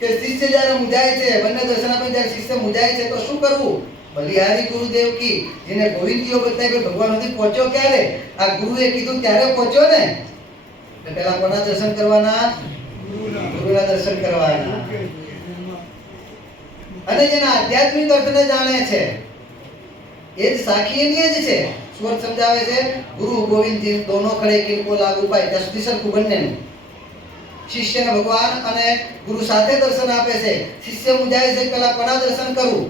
કે શિષ્ય જ્યારે મુજાય છે, બંને દર્શન આપે જ્યારે શિષ્ય મુજાય છે તો શું કરવું? બલિહારી ગુરુદેવ કી જેને ગોવિંદજીઓ બતાવી ભગવાન સુધી પહોંચ્યો ક્યારે? આ ગુરુએ કીધું ત્યારે પહોંચ્યો ને. એટલે પહેલા કોના દર્શન કરવાના? ગુરુના દર્શન કરવાના. અને જેના આધ્યાત્મિક અર્થને જાણે છે એ જ સાખી એની જ છે. સ્વર સમજાવે છે ગુરુ ગોવિંદજી દોનો ખડે કિनको લાગુ પાય, ત્યાં સુધી સરખું બંનેનું. શિષ્યને ભગવાન અને ગુરુ સાથે દર્શન આપે છે. શિષ્ય મુજાય છે પહેલા કોના દર્શન કરવું?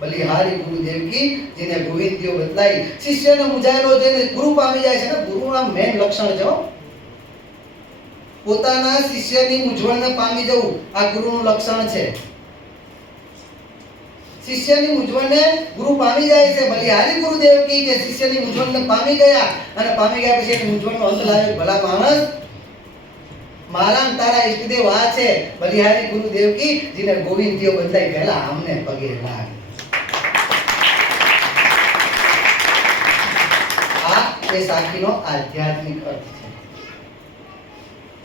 બલિહારી ગુરુદેવ કી જેને ગોવિંદજીઓ બદલાઈ. શિષ્યને મુજાયેલો જેને ગુરુ પામી જાય છે ને, ગુરુના મેન લક્ષણ છે પોતાના શિષ્યની મૂંઝવણને પામી જવું. આ ગુરુનું લક્ષણ છે. શિષ્યની મૂંઝવણને ગુરુ પામી જાય છે. બલિહારી ગુરુદેવ કી કે શિષ્યની મૂંઝવણને પામી ગયા, અને પામી ગયા પછી એની મૂંઝવણનો અંત લાવ્યો. ભલા માણસ મારા તારા ઈષ્ટદેવ આ છે બલિહારી ગુરુદેવ કી જેને ગોવિંદજીઓ બદલાઈ. પહેલા આમને પગે લાગ. આ એ સાખીનો આધ્યાત્મિક અર્થ છે.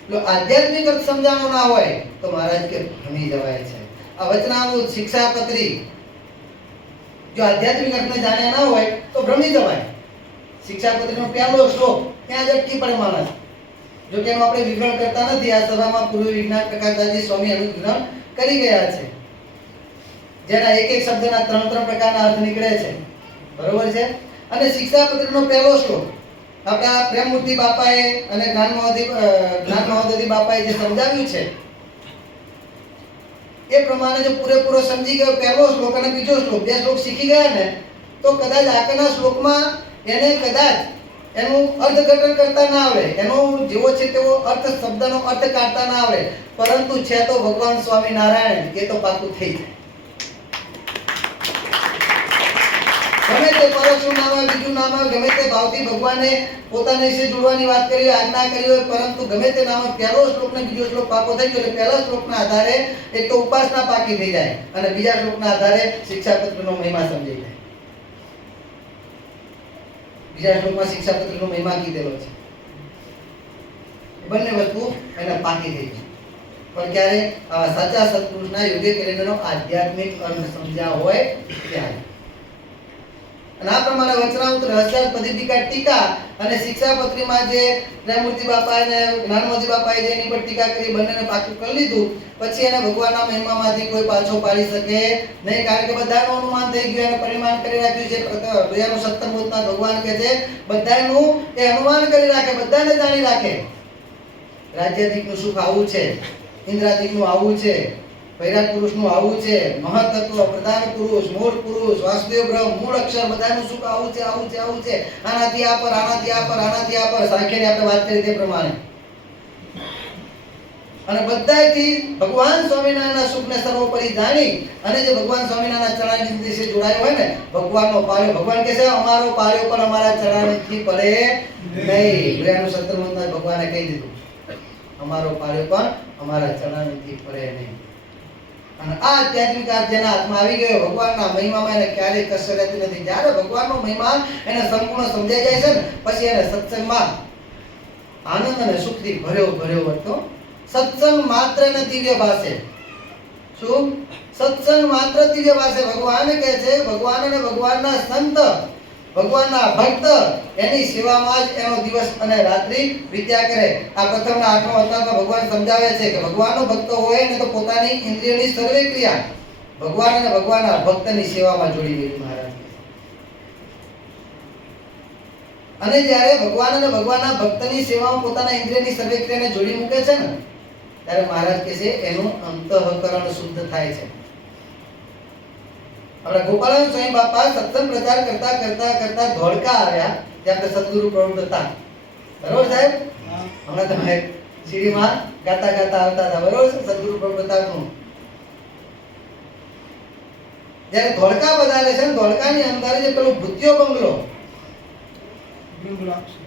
જો આધ્યાત્મિક અર્થ સમજાણો ના હોય તો મહારાજ કે ભમી જવાય છે. આ વચનામૃત શિક્ષાપત્રી જો આધ્યાત્મિક અર્થને જાણ્યા ના હોય તો ભ્રમી જવાય. શિક્ષાપત્રીનો પહેલો શ્લોક ત્યાં જ અટકી પડે માણસ. જો કે આપણે વિવરણ કરતા નથી. આ સભામાં પૂર્વ વિજ્ઞાન પ્રકાશદાસજી સ્વામી એનું વિવરણ કરી ગયા છે, જેના એક એક શબ્દના ત્રણ પ્રકારના અર્થ નીકળે છે. બરોબર છે. અને શિક્ષાપત્રીનો પહેલો શ્લોક આપણા પ્રેમમૂર્તિ બાપાએ અને જ્ઞાન મહોદય બાપાએ જે સમજાવ્યું છે એ પ્રમાણે જો પૂરેપૂરો સમજી ગયો પહેલો શ્લોક અને બીજો શ્લોક, બે શ્લોક શીખી ગયા ને, તો કદાચ આગળના શ્લોકમાં એને કદાચ એનું અર્થઘટન કરતા ના આવડે, એનો જેવો છે તેવો અર્થ શબ્દનો અર્થ કાઢતા ના આવડે, પરંતુ છે તો ભગવાન સ્વામિનારાયણ એ તો પાકું થઈ જાય. ગમે તે પરોક્ષનું નામ આવે, બીજું નામ આવે, ગમે તે ભાવથી ભગવાને પોતાના વિશે જોડવાની વાત કરી હોય, આજ્ઞા કરી હોય, પરંતુ ગમે તે નામ પહેલો શ્લોક ને બીજો શ્લોક પાકો થઈ ગયો એટલે પહેલા શ્લોકના આધારે એક તો ઉપાસના પાકી થઈ જાય અને બીજા શ્લોકના આધારે શિક્ષાપત્રનો મહિમા સમજાઈ જાય. બીજા શ્લોકમાં શિક્ષાપત્રનો મહિમા કીધેલો છે. બંને વસ્તુ એને પાકી થઈ છે. પણ ક્યારે આવા સાચા સત્પુરુષના યોગ્ય કરીને આધ્યાત્મિક અર્થ સમજ્યા હોય ત્યારે. અને આ પ્રમાણે વચનામૃત રહસ્યાર્થ પદ્ધતિકા ટીકા અને શિક્ષાપત્રીમાં જે પ્રેમમૂર્તિ બાપા અને જ્ઞાનમોદી બાપાએ જે એની પર ટીકા કરી બંનેને પાકું કરી લીધું. પછી એને ભગવાનના મહિમામાંથી કોઈ પાછો પાડી શકે નહીં, કારણ કે બધાનું અનુમાન થઈ ગયું અને પરિમાણ કરી રાખ્યું છે. દયાનું સત્તમબોધમાં ભગવાન કહે છે બધાનું એ અનુમાન કરી રાખે, બધાને જાણી રાખે. રાજ્યાધિકનું સુખ આવું છે, ઇન્દ્રાધિકનું આવું છે, વૈરાટ પુરુષનું આવું છે, મહત્તત્વ, પ્રધાન પુરુષ, મૂળ પુરુષ, વાસુદેવ બ્રહ્મ, મૂળ અક્ષર, બધાનું સુખ આવું છે, આવું છે, આવું છે. આનાથી આ પર, આનાથી આ પર, આનાથી આ પર, સાંખ્યની આપણે વાત કરી તે પ્રમાણે. અને બધાયથી ભગવાન સ્વામિનારાયણના સુખને સર્વોપરી જાણી અને જે ભગવાન સ્વામિનારાયણના ચરણાની દિશે જોડાયો હોય ને, ભગવાનનો પાળ્યો, ભગવાન કહે છે અમારો પાળ્યો પણ અમારા ચરણથી પડે નહીં. દયાનું સત્તમબોધમાં ભગવાને કહી દીધું અમારો પાળ્યો પણ અમારા ચરણથી પડે નહીં. અને આ આધ્યાત્મિક અર્થ જેના હાથમાં આવી ગયો, ભગવાનના મહિમામાં એને ક્યારેય કષ્ટ રહેતી નથી. જ્યારે ભગવાનનો મહિમા એને સંપૂર્ણ સમજાઈ જાય છે ને, પછી એને સત્સંગમાં આનંદ અને સુખથી ભર્યો વર્તો. સત્સંગ માત્ર ને દિવ્ય ભાષે. શું? સત્સંગ માત્ર દિવ્ય પાસે ભગવાન કહે છે, ભગવાન અને ભગવાનના સંત, ભગવાનના ભક્ત એની સેવામાં જ એનો દિવસ અને રાત્રિ વિત્યા કરે. આ પ્રથમના 8મા અધ્યાયમાં ભગવાન સમજાવે છે કે ભગવાનનો ભક્ત હોય ને તો પોતાની ઇન્દ્રિયની સર્વે ક્રિયા ભગવાન અને ભગવાનના ભક્તની સેવામાં જોડી દેવી મહારાજ. અને જ્યારે ભગવાન અને ભગવાનના ભક્તની સેવામાં પોતાના ઇન્દ્રિયની સર્વે ક્રિયાને જોડી મૂકે છે ને ત્યારે મહારાજ કહે છે એનું અંતઃકરણ શુદ્ધ થાય છે. આપણા ગોપાલન સ્વામી બાપા સત્સંગ પ્રચાર કરતા કરતા કરતા ધોળકા આવ્યા ત્યાં આપણે સદગુરુ પ્રવૃત્ત હતા. બરોબર સાહેબ? હમણાં તમે સીડીમાં ગાતા ગાતા આવતા હતા. બરોબર છે? સદગુરુ પ્રવૃત્ત આપનું જ્યારે ધોળકા બધારે છે ને ધોળકાની અંદર જે પેલું ભૂત્યો બંગલો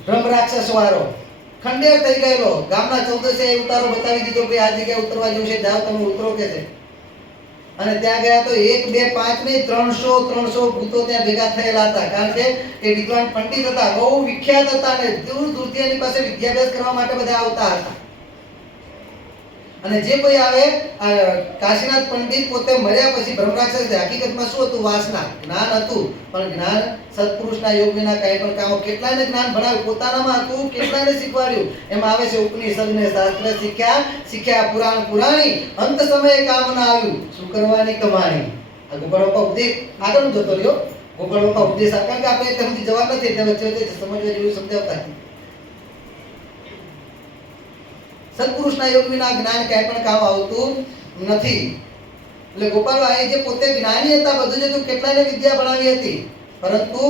બ્રહ્મ રાક્ષસ વાળો ખંડેર થઈ ગયેલો, ગામના 14 એ ઉતારો બતાવી દીધો કે આ જગ્યાએ ઉતરવા જેવું છે, જાઓ તમે ઉતરો કે છે. અને ત્યાં ગયા તો 1 2 5 નહીં 300 ભૂતો ત્યાં ભેગા થયેલા હતા. કારણ કે એ વિદ્વાન પંડિત હતા, બહુ વિખ્યાત હતા અને દૂર દૂરથી એની પાસે વિદ્યાભ્યાસ કરવા માટે બધા આવતા હતા. અને જે કોઈ આવે કાશીનાથ પંડિત પોતે મર્યા પછી બ્રહ્મરાક્ષસ હકીકતમાં શું હતું? વાસના. જ્ઞાન હતું પણ જ્ઞાન સત્પુરુષના યોગ વિના કાંઈ પણ કામ. કેટલાને જ્ઞાન ભણાવ્યું, પોતાનામાં હતું, કેટલાને શીખવાડ્યું. એમાં આવે છે ઉપનિષદને શાસ્ત્ર શીખ્યા પુરાણ પુરાણી, અંત સમયે કામ ના આવ્યું, શું કરવાની કમાણી. આ ગોપાળ બાપા ઉપદેશ આગળ જતો રહ્યો. ગોપાળ બાપા ઉપદેશ કારણ કે આપણે તેમથી જવાબ નથી એટલે વચ્ચે સમજવા જેવું સમજાવતા. સત્પુરુષના યોગ વિના જ્ઞાન ક્યાંય પણ કામ આવતું નથી. એટલે ગોપાલભાઈ જે પોતે જ્ઞાની હતા, બધું જ હતું, કેટલાને વિદ્યા ભણાવી હતી, પરંતુ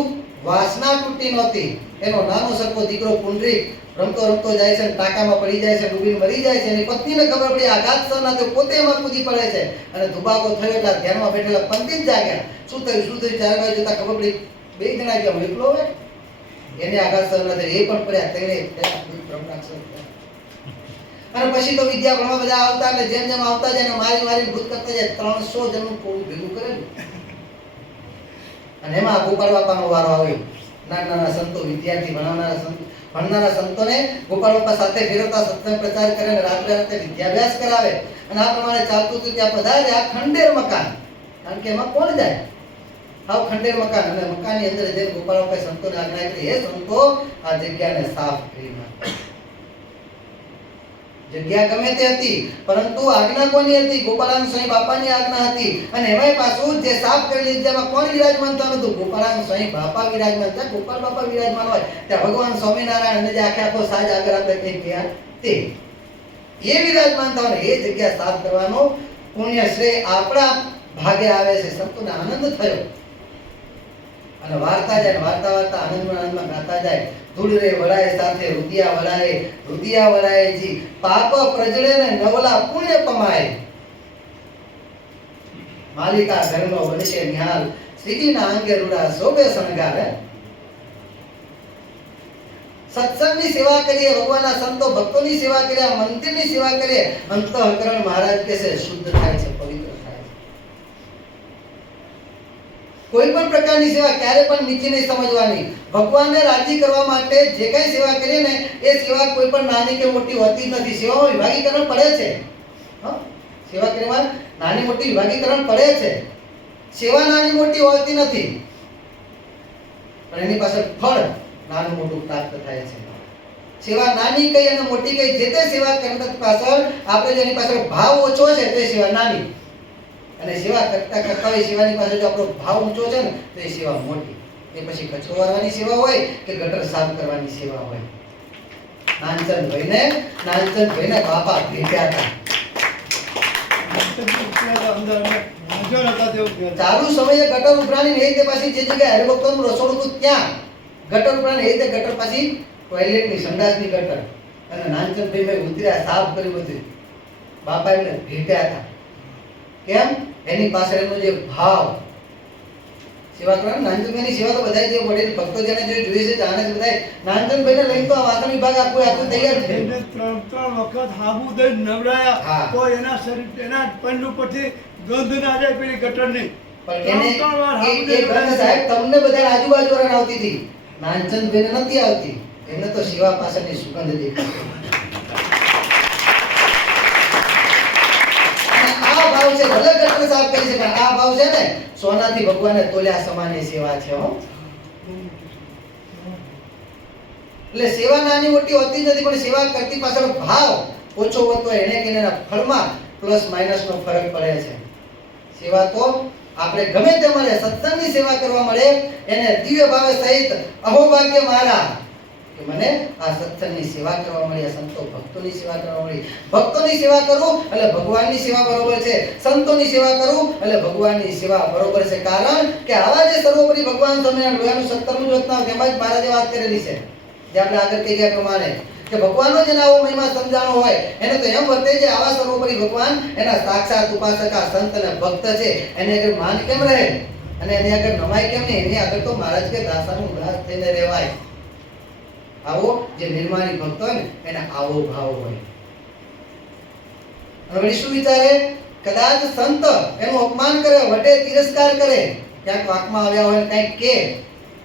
વાસના તૂટી નહોતી. એનો નાનો સરખો દીકરો પુંડરીક રમતો રમતો જાય છે, ટાંકામાં પડી જાય છે, ડૂબીને મરી જાય છે. એની પત્નીને ખબર પડી આઘાત સહન ના થયો, પોતે એમાં કૂદી પડે છે અને ધુબાકો થયો એટલે ધ્યાનમાં બેઠેલા પંડિત જાગ્યા. શું થયું? ચારે બાજુ જોતા ખબર પડી બે જણા ગયા, એકલો હોય એને આઘાત સહન ના થયો, એ પણ પડ્યા. તેને બ્રહ્મરાક્ષસ. અને પછી તો વિદ્યા ભણવા બધા આવતા એટલે જેમ જેમ આવતા જાય એને મારી ભૂત કરતા જાય. 300 જણનું કોળું ભેગું કરેલું. અને એમાં ગોપાલ બાપાનો વારો આવ્યો. નાના સંતો, વિદ્યાર્થી ભણનારા સંતોને ગોપાલ બાપા સાથે ફેરવતા, સત્સંગ પ્રચાર કરે અને રાત્રે રાત્રે વિદ્યાભ્યાસ કરાવે. અને આ પ્રમાણે ચાલતું હતું. ત્યાં પધાર્યા ખંડેર મકાન. કારણ કે એમાં કોણ જાય? હાવ ખંડેર મકાન. અને મકાનની અંદર જઈને ગોપાલ બાપાએ સંતોને આજ્ઞા કરી, હે સંતો, આ જગ્યાને સાફ કરી નાખો. જગ્યા ગમે તે હતી પરંતુ આજ્ઞા કોની હતી? ગોપાળાનંદ સ્વામી બાપાની આજ્ઞા હતી. અને એમાંય પાછું જે સાફ કરેલી જગ્યામાં કોણ વિરાજમાન થતું હતું? ગોપાળાનંદ સ્વામી બાપા વિરાજમાન. ત્યાં ગોપાલ બાપા વિરાજમાન હોય ત્યાં ભગવાન સ્વામિનારાયણ અને જે આખો સાજ આગળ આપણે કઈ ગયા તે એ વિરાજમાન થવાનું. એ જગ્યા સાફ કરવાનો પુણ્ય શ્રેય આપણા ભાગે આવે છે. સંતોને આનંદ થયો અને વાર્તા જાય, વાર્તા આનંદમાં ગાતા જાય. ધૂળ રે વળાય સાથે રુદિયા વળાય જી, પાપ પ્રજળે ને નવલા પુણ્ય પમાય. માલિકા ઘરનો વડશે નિહાલ, શ્રીજીના અંગે રૂડા શોભે શણગાર. સત્સંગની સેવા કરીએ, ભગવાનના સંતો ભક્તોની સેવા કરીએ, મંદિરની સેવા કરીએ, અંતઃકરણ મહારાજ કહે છે શુદ્ધ થાય છે, પવિત્ર થાય છે. કોઈ પણ પ્રકારની સેવા ક્યારે પણ નીચી નહીં સમજવાની. ભગવાનને રાજી કરવા માટે જે કઈ સેવા કરીએ ને એ સેવા કોઈ પણ નાની કે મોટી હોતી નથી. સેવામાં વિભાગીકરણ પડે છે. સેવા કરવામાં નાની મોટી વિભાગીકરણ પડે છે. સેવા નાની મોટી હોતી નથી પણ એની પાછળ ફળ નાનું મોટું પ્રાપ્ત થાય છે. સેવા નાની કઈ અને મોટી કઈ, જે તે સેવા કરતા પાછળ આપણે જો એની પાછળ ભાવ ઓછો છે તો એ સેવા નાની, અને સેવા કરતા હોય સેવાની પાસે જો આપણો ભાવ ઊંચો છે ને તો એ સેવા મોટી. એ પછી કચરો વાળવાની સેવા હોય કે ગટર સાફ કરવાની સેવા હોય. નાનચંદભાઈને બાપા ભેટ્યા હતા. ચાલુ સમયે ગટર ઉભરાણી નહીં તે પાછી જે જગ્યાએ હરિભક્તોનું રસોડું હતું ત્યાં ગટર ઉભરાણી નહીં તે ગટર પાછી ટોયલેટની સંડાસની ગટર. અને નાનચંદભાઈ ઉતર્યા, સાફ કર્યું બધું. બાપા એમને ભેટ્યા હતા. કેમ? એની પાછળ એનો જે ભાવ સેવા કરવાની. નાનચંદભાઈની સેવા તો બધા જે વડીલ ભક્તો જેને જે જોઈએ છે જાણે છે બધા. નાનચંદભાઈને લઈને તો આ વાસણ વિભાગ આખું તૈયાર છે. એને ત્રણ વખત હાબુ દઈ નવડાયા તો એના શરીર એના પંડ ઉપરથી ગંધ ના જાય પેલી ગટરની. પણ એને એ ગંધ સાહેબ તમને બધા આજુબાજુ વાળાને આવતી હતી, નાનચંદભાઈને નથી આવતી. એને તો સેવા પાછળની સુગંધ દેખાતી. આ ભાવ ભાવ છે ભલે ગટર સાફ કરી છે પણ આ ભાવ છે ને સોનાથી ભગવાનને તોલ્યા સમાનની સેવા છે હો. એટલે સેવા નાની મોટી હોતી જ નથી પણ સેવા કરતી પાછળ ભાવ ઓછો વધતો એને કે એના ફળમાં પ્લસ માઇનસ નો ફરક પડે છે. સેવા તો આપણે ગમે તે મળે, સત્સંગની સેવા કરવા મળે એને દિવ્ય ભાવે સહિત અહોભાગ્ય મારા કે મને આ સત્સંગની સેવા કરવા મળી, આ સંતો ભક્તોની સેવા કરવા મળી. ભક્તોની સેવા કરું એટલે ભગવાનની સેવા બરોબર છે, સંતોની સેવા કરું એટલે ભગવાનની સેવા બરોબર છે. કારણ કે આવા જે સર્વોપરી ભગવાન સ્વામિનારાયણ લોયાનું 17મું જ વચનામૃત તેમાં જ મહારાજે વાત કરેલી છે જે આપણે આગળ કહી ગયા પ્રમાણે કે ભગવાનનો જેને આવો મહિમા સમજાણો હોય એને તો એમ વર્તે છે આવા સર્વોપરી ભગવાન એના સાક્ષાત ઉપાસક સંત અને ભક્ત છે એને આગળ માન કેમ રહે અને એની આગળ નમાય કેમ નહીં? એની આગળ તો મહારાજ કે દાસાનું દાસ થઈને રહેવાય. આવો જે નિર્માણી ભક્ત હોય ને એને આવો ભાવ હોય. અને વળી શું વિચારે? કદાચ સંત એનું અપમાન કરે, વટે તિરસ્કાર કરે, ક્યાંક વાકમાં આવ્યા હોય કંઈક કે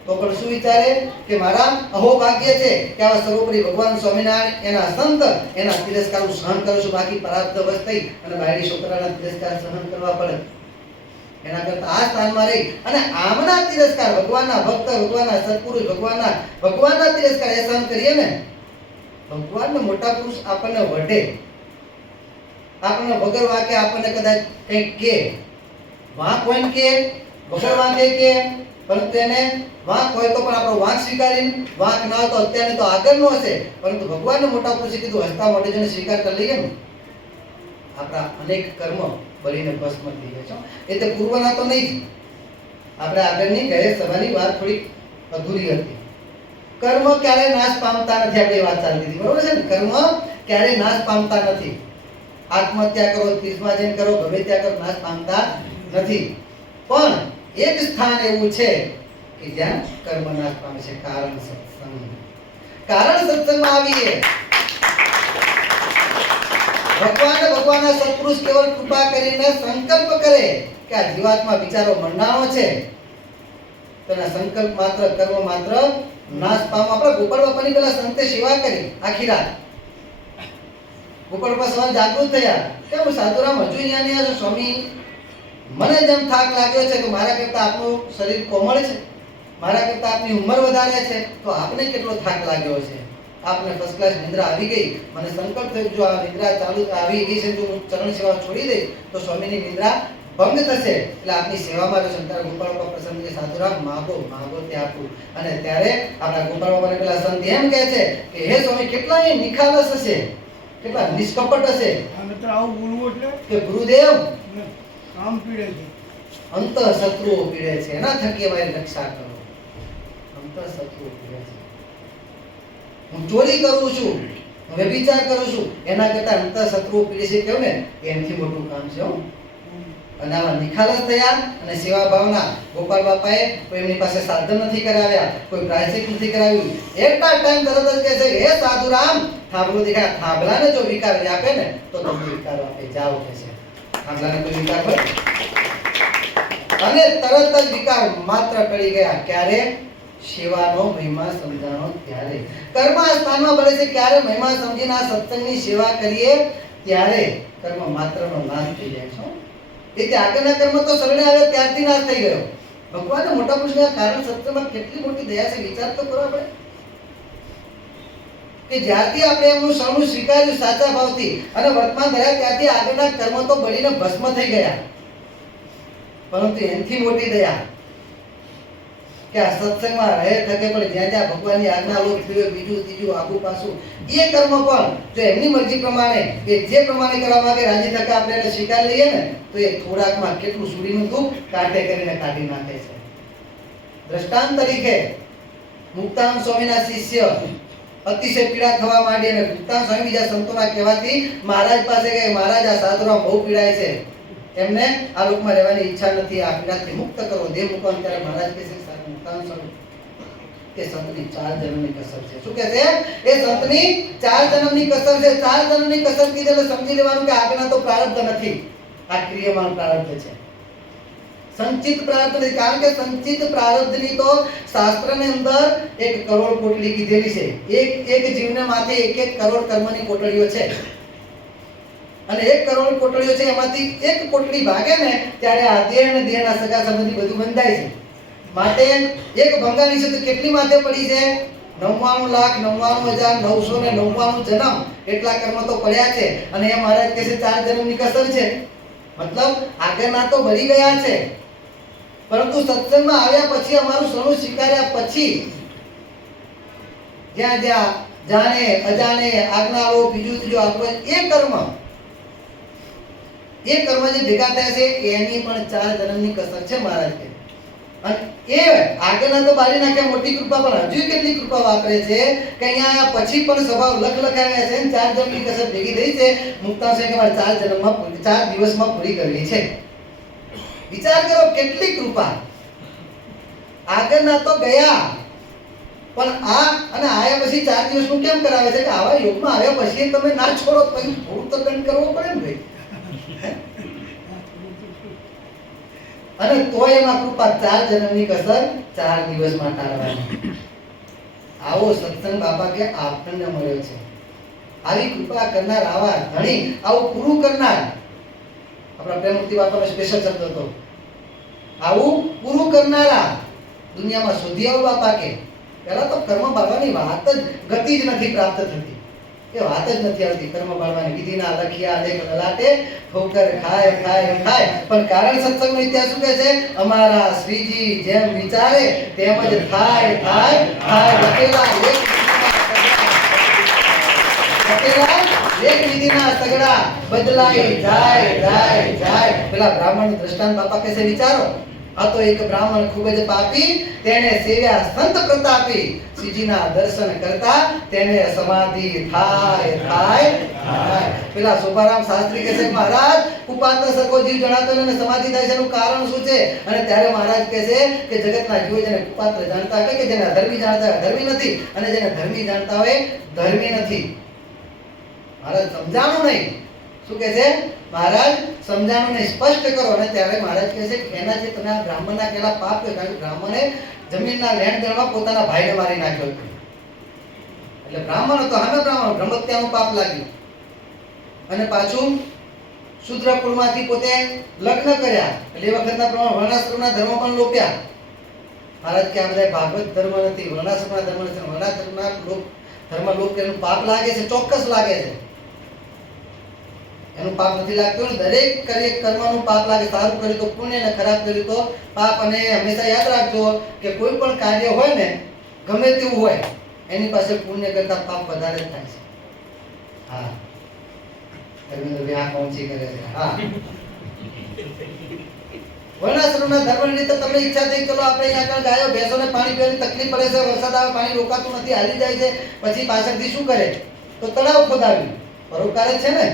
તો પણ શું વિચારે કે મારા અહોભાગ્ય છે કે આવા સર્વોપરી ભગવાન સ્વામિનારાયણ એના સંત એના તિરસ્કાર હું સહન કરું છું, બાકી પરાબ્ધ વશ થઈ અને બાયડી છોકરાના તિરસ્કાર સહન કરવા પડે. એના કરતા આ સ્થાનમાં રહી અને આમના તિરસ્કાર ભગવાનના ભક્ત, ભગવાનના સત્પુરુષ, ભગવાનના તિરસ્કાર એ સહન કરીએ ને ભગવાનનો મોટા પુરુષ આપણને વઢે, આપણને વગર વાકે આપણને કદાચ કંઈક કે વાંક હોય કે વગર વાંકે કે પરંતુ એને વાંક હોય તો પણ આપણો વાંક સ્વીકારીને વાંક ના હોય તો અત્યારે તો આગળનો હશે પરંતુ ભગવાનને મોટા પુરુષે કીધું હસતા મોઢે જેને સ્વીકાર કરી લઈએ ને આપણા અનેક કર્મ બળીને ભસ્મ થઈ જાય છે. એટલે પૂર્વના તો નહીં જ. આપણે આગળની કહે સભાની વાત થોડી અધૂરી હતી. કર્મ ક્યારે નાશ પામતા નથી, આપણે વાત ચાલતી હતી બરોબર છે ને? કર્મ ક્યારે નાશ પામતા નથી. આત્મહત્યા કરો, ત્રીસમાં જઈને કરો, ગમે ત્યાં કરો, નાશ પામતા નથી. પણ એક સ્થાન એવું છે કે જ્યાં કર્મ નાશ પામે છે, કારણ સત્સંગ. કારણ સત્સંગમાં આવીએ ભગવાનના સત્પુરુષ કેવળ કૃપા કરીને સંકલ્પ કરે કે આ જીવાત્મા બિચારો મરનારો છે તેના સંકલ્પ માત્ર કર્મ માત્ર નાશ પામવા. આપણે ગોપાળ બાપાની પેલા સંતે સેવા કરી આખી રાત. ગોપાળ બાપા સવારે જાગૃત થયા કે સાધુરામ હજુ અહીંયા નહીં આવ્યો સ્વામી, મને જેમ થાક લાગ્યો છે કે મારા કરતા આપનું શરીર કોમળ છે, મારા કરતા આપની ઉંમર વધારે છે તો આપને કેટલો થાક લાગ્યો છે? આપને ફર્સ્ટ ક્લાસ નિદ્રા આવી ગઈ. મને સંકલ્પ થયો જો આ નિદ્રા ચાલુ આવી ગઈ છે જો હું ચરણ સેવા છોડી દઈશ તો સ્વામીની નિદ્રા ભંગ થશે. એટલે આપની સેવામાં રહેશે. ત્યારે ગોપાળ બાપા પ્રસન્ન કે સાધુરામ માગો તે આપું. અને ત્યારે આપણા ગોપાળ બાપાને પેલા સંત એમ કહે છે કે હે સ્વામી કેટલા નિખાલસ હશે, કેટલા નિષ્કપટ હશે. આ મિત્ર આવું બોલવું એટલે કે ગુરુદેવ કામ પીડે છે, અંતઃ શત્રુઓ પીડે છે, એના થકી અમારી રક્ષા કરો. અંતઃ શત્રુઓ પીડે છે. હું ચોરી કરું છું, હું વ્યભિચાર કરું છું, એના કરતા અંતઃ શત્રુઓ પીડે છે કેવું ને એનાથી મોટું કામ છે. અને આવા નિખાલસ થયા અને સેવા ભાવના ગોપાલ બાપાએ કોઈ એમની પાસે સાધન નથી કરાવ્યા, કોઈ પ્રાયશ્ચિત નથી કરાવ્યું. એકતા ટાઈમ તરત જ કહે છે હે સાધુરામ થાંભલો દેખાય, થાંભલાને જો વિકાર આપે ને તો તમને વિકાર આપે જાઓ કે છે. થાંભલાને કોઈ વિકાર હોય અને તરત જ વિકાર માત્ર ટળી ગયા. ક્યારે? સેવાનો મહિમા સમજાણો ત્યારે. કર્મ આ સ્થાનમાં બળે છે ક્યારે? મહિમા સમજીને આ સત્સંગની સેવા કરીએ ત્યારે કર્મ માત્રનો નાશ થઈ જાય છે. એટલે આગળના કર્મ તો શરણે આવે ત્યારથી નાશ થઈ ગયો. ભગવાનના મોટા પુરુષના કારણ સત્સંગમાં કેટલી મોટી દયા છે વિચાર તો કરો આપણે. કે જ્યારથી આપણે એમનું શરણું સ્વીકાર્યું સાચા ભાવથી અને વર્તમાન થયા ત્યારથી આગળના કર્મ તો બળીને ભસ્મ થઈ ગયા. પરંતુ એનથી મોટી દયા કે આ સત્સંગમાં રહે થકે પણ જ્યાં જ્યાં ભગવાનની આજ્ઞા લોપ થયો બીજું ત્રીજું આગુ પાછું એ કર્મ પણ જો એમની મરજી પ્રમાણે કે જે પ્રમાણે કરવા માંગે રાજી થકા આપણે એને સ્વીકાર લઈએ ને તો એ થોડાકમાં કેટલું સૂડીનું દુઃખ કાઢે કરીને કાઢી નાખે છે. દ્રષ્ટાંત તરીકે મુક્તાન સ્વામીના શિષ્ય અતિશય પીડા થવા માંડી અને મુક્તાન સ્વામી બીજા સંતોના કહેવાથી મહારાજ પાસે ગਏ, મહારાજ આ સાધુરામ બહુ પીડાય છે, એમને આ લોકમાં રહેવાની ઈચ્છા નથી, આ પીડાથી મુક્ત કરો, દેહ મૂકો. ત્યારે મહારાજ કહે છે મુક્તાન સ્વામી કે સંતની 4 જન્મની કસર છે. શું કહે છે? એ સંતની 4 જન્મની કસર છે. 4 જન્મની કસર કીધે એટલે સમજી લેવાનું કે આગળના તો પ્રારબ્ધ નથી, આ ક્રિયામાન પ્રારબ્ધ છે. સંચિત પ્રારબ્ધ નથી. કારણ કે સંચિત પ્રારબ્ધની તો શાસ્ત્રની અંદર 1 કરોડ કોટડી કીધેલી છે. એક જીવને માથે 1 કરોડ કર્મની કોટડીઓ છે. અને 1 કરોડ કોટડીઓ છે એમાંથી એક કોટડી ભાગે ને ત્યારે આ દેહ અને દેહના સગા સંબંધી બધું બંધાય છે. માટે એક ભંગાની છે તો કેટલી માથે પડી છે? 99,99,999 જન્મ એટલા કર્મ તો પડ્યા છે. અને એ મહારાજ કહે છે 4 જન્મની કસર છે. મતલબ આગળના તો બળી ગયા છે, પરંતુ સત્સંગમાં આવ્યા પછી અમારું સણું સ્વીકાર્યા પછી જ્યાં જ્યાં જાણે અજાણે આજ્ઞાઓ બીજું ત્રીજું આપણું એ કર્મ જે ભેગા થયા છે એની પણ 4 જન્મની કસર છે મહારાજ કે. અને એ આગળના તો બાળી નાખ્યા મોટી કૃપા, પણ હજુ કેટલી કૃપા વાપરે છે કે અહીંયા પછી પણ સ્વભાવ લખાવ્યા છે. 4 જન્મની કસર ભેગી થઈ છે. મુક્તા છે કે મારે 4 જન્મમાં 4 દિવસમાં પૂરી કરવી છે. વિચાર કરો કેટલી કૃપા. આગળના તો ગયા, પણ આ અને આયા પછી 4 દિવસનું કેમ કરાવે છે કે આવા યોગમાં આવ્યા પછી તમે ના છોડો તો પછી થોડું તો દંડ કરવો પડે ને ભાઈ. અને તોય એમાં કૃપા 4 જન્મની કસર 4 દિવસમાં ટાળવાની. આવો સત્સંગ બાપા કે આપણને મળ્યો છે. આવી કૃપા કરનાર, આવા ધણી, આવું પૂરું કરનાર. આપણા પ્રેમમૂર્તિ બાપાનો સ્પેશિયલ શબ્દ હતો, આવું પૂરું કરનારા દુનિયામાં શોધી આવો બાપા કે. પહેલા તો કર્મ બાળવાની વાત જ ગતિ જ નથી પ્રાપ્ત થતી, એ વાત જ નથી આવતી. કર્મ બાળવાની વિધિના લખ્યા લેખ લલાટે ઠોકર ખાય ખાય ખાય. પણ કારણ સત્સંગનો ઇતિહાસ શું કહે છે? અમારા શ્રીજી જેમ વિચારે તેમ જ થાય થાય થાય. એક વિધિના સગડા બદલાઈ જાય જાય જાય. પેલા બ્રાહ્મણ દ્રષ્ટાંત બાપા કહેશે વિચારો. આ તો એક બ્રાહ્મણ ખૂબ જ પાપી, તેને સેવ્યા સંત પ્રતાપી. શ્રીજીના દર્શન કરતા તેને સમાધિ થાય થાય થાય. પેલા શોભારામ શાસ્ત્રી કહે છે મહારાજ ઉપાસન સરખો જીવ જણાતો અને સમાધિ થાય છે, એનું કારણ શું છે? અને ત્યારે મહારાજ કહે છે કે જગતના જીવો જેને કુપાત્ર જાણતા હોય કે જેને અધર્મી જાણતા હોય અધર્મી નથી, અને જેને ધર્મી જાણતા હોય ધર્મી નથી. મહારાજ સમજાણું નહીં. શું કહે છે મહારાજ? સમજાણું નહીં, સ્પષ્ટ કરો. અને ત્યારે મહારાજ કહે છે કે એના જે તમે આ બ્રાહ્મણના કેલા પાપ કર્યો, કારણ કે બ્રાહ્મણે જમીનના લેણ દેણમાં પોતાના ભાઈને મારી નાખ્યો હતો. એટલે બ્રાહ્મણ હતો, સામે બ્રાહ્મણ, બ્રહ્મત્યાનું પાપ લાગ્યું. અને પાછું શુદ્ર કુળમાંથી પોતે લગ્ન કર્યા, એટલે એ વખતના પ્રમાણે વર્ણાશ્રમના ધર્મ પણ લોપ્યા. મહારાજ કે આ બધા ભાગવત ધર્મ નથી, વર્ણાશ્રમના ધર્મ નથી. વર્ણાશ્રમના ધર્મ લોપ એનું પાપ લાગે છે, ચોક્કસ લાગે છે. એનું પાપ નથી લાગતું ને? દરેક કર્મનું પાપ લાગે. સારું કર્યું તો પુણ્ય અને ખરાબ કર્યું તો પાપ. અને હંમેશા યાદ રાખજો કે કોઈ પણ કાર્ય હોય ને, ગમે તેવું હોય, એની પાસે પુણ્ય કરતા પાપ વધારે જ થાય છે. હા, ધર્મેન્દ્ર આ પહોંચી કરે છે. હા, વર્ણાશ્રમના ધર્મની રીતે તમને ઈચ્છા થઈ ચલો આપણે અહીંયા આગળ ગાયો ભેંસોને પાણી પીવાની તકલીફ પડે છે, વરસાદ આવે પાણી રોકાતું નથી, હાલી જાય છે. પછી પાછળથી શું કરે? તો તળાવ ખોદાવ્યું. પરોપકાર જ છે ને?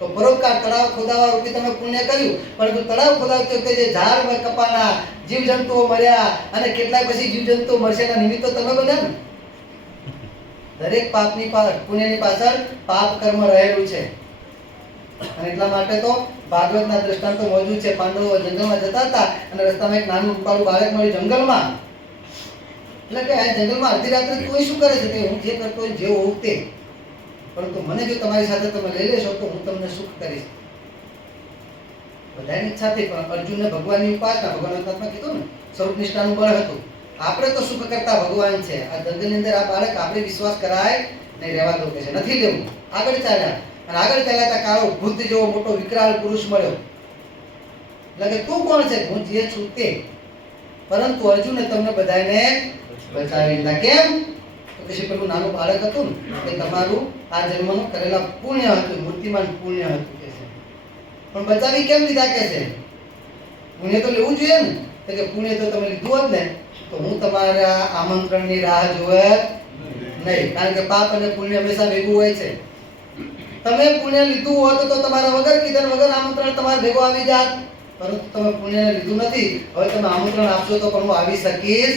તો પરોપકાર તળાવ ખોદાવા રૂપી તમે પુણ્ય કર્યું, પરંતુ તળાવ ખોદાવતી વખતે જે ઝાડ કપાના, જીવજંતુઓ મર્યા, અને કેટલાય પછી જીવજંતુઓ મળશે એના નિમિત્તો તમે બન્યા ને. દરેક પાપની પુણ્યની પાછળ પાપ કર્મ રહેલું છે. અને એટલા માટે તો ભાગવતના દ્રષ્ટાંતો મોજૂદ છે. પાંડવો જંગલમાં જતા હતા અને રસ્તામાં એક નાનું રૂપાળું બાળક મળ્યું જંગલમાં. એટલે કે આ જંગલમાં અડધી રાત્રે કોઈ શું કરે છે કે હું જે કરતો હોય જેવું હોઉં તે, પરંતુ મને જો તમારી સાથે તમે લઈ લેશો તો હું તમને સુખ કરીશ. બધાની ઈચ્છા થઈ, પણ અર્જુનને ભગવાનની ઉપાસના, ભગવાન કીધું ને સ્વરૂપ નિષ્ઠાનું બળ હતું. આપણે તો સુખ કરતા ભગવાન છે. આ જંગલની અંદર આ બાળક આપણે વિશ્વાસ કરાય નહીં, રહેવા દો કે છે, નથી લેવું. આગળ ચાલ્યા, અને આગળ ચાલ્યા હતા કાળો ભૂત જેવો મોટો વિકરાળ પુરુષ મળ્યો. એટલે કે તું કોણ છે? હું જે છું તે. પરંતુ અર્જુને તમને બધાને બચાવી લીધા. કેમ? તો કે પ્રભુ નાનું બાળક હતું ને, કે તમારું આ જન્મનું કરેલા પુણ્ય હતું, મૂર્તિમાન પુણ્ય હતું કે છે. પણ બચાવી કેમ લીધા કે છે? પુણ્ય તો લેવું જોઈએ ને. તો કે પુણ્ય તો તમે લીધું હોત ને તો હું તમારા આમંત્રણની રાહ જોવે નહીં, કારણ કે પાપ અને પુણ્ય હંમેશા ભેગું હોય છે. તમે પુણ્ય લીધું હોત તો તમારા વગર કીધા વગર આમંત્રણ તમારે ભેગો આવી જાત, પરંતુ તમે પુણ્યને લીધું નથી. હવે તમે આમંત્રણ આપશો તો પણ હું આવી શકીશ.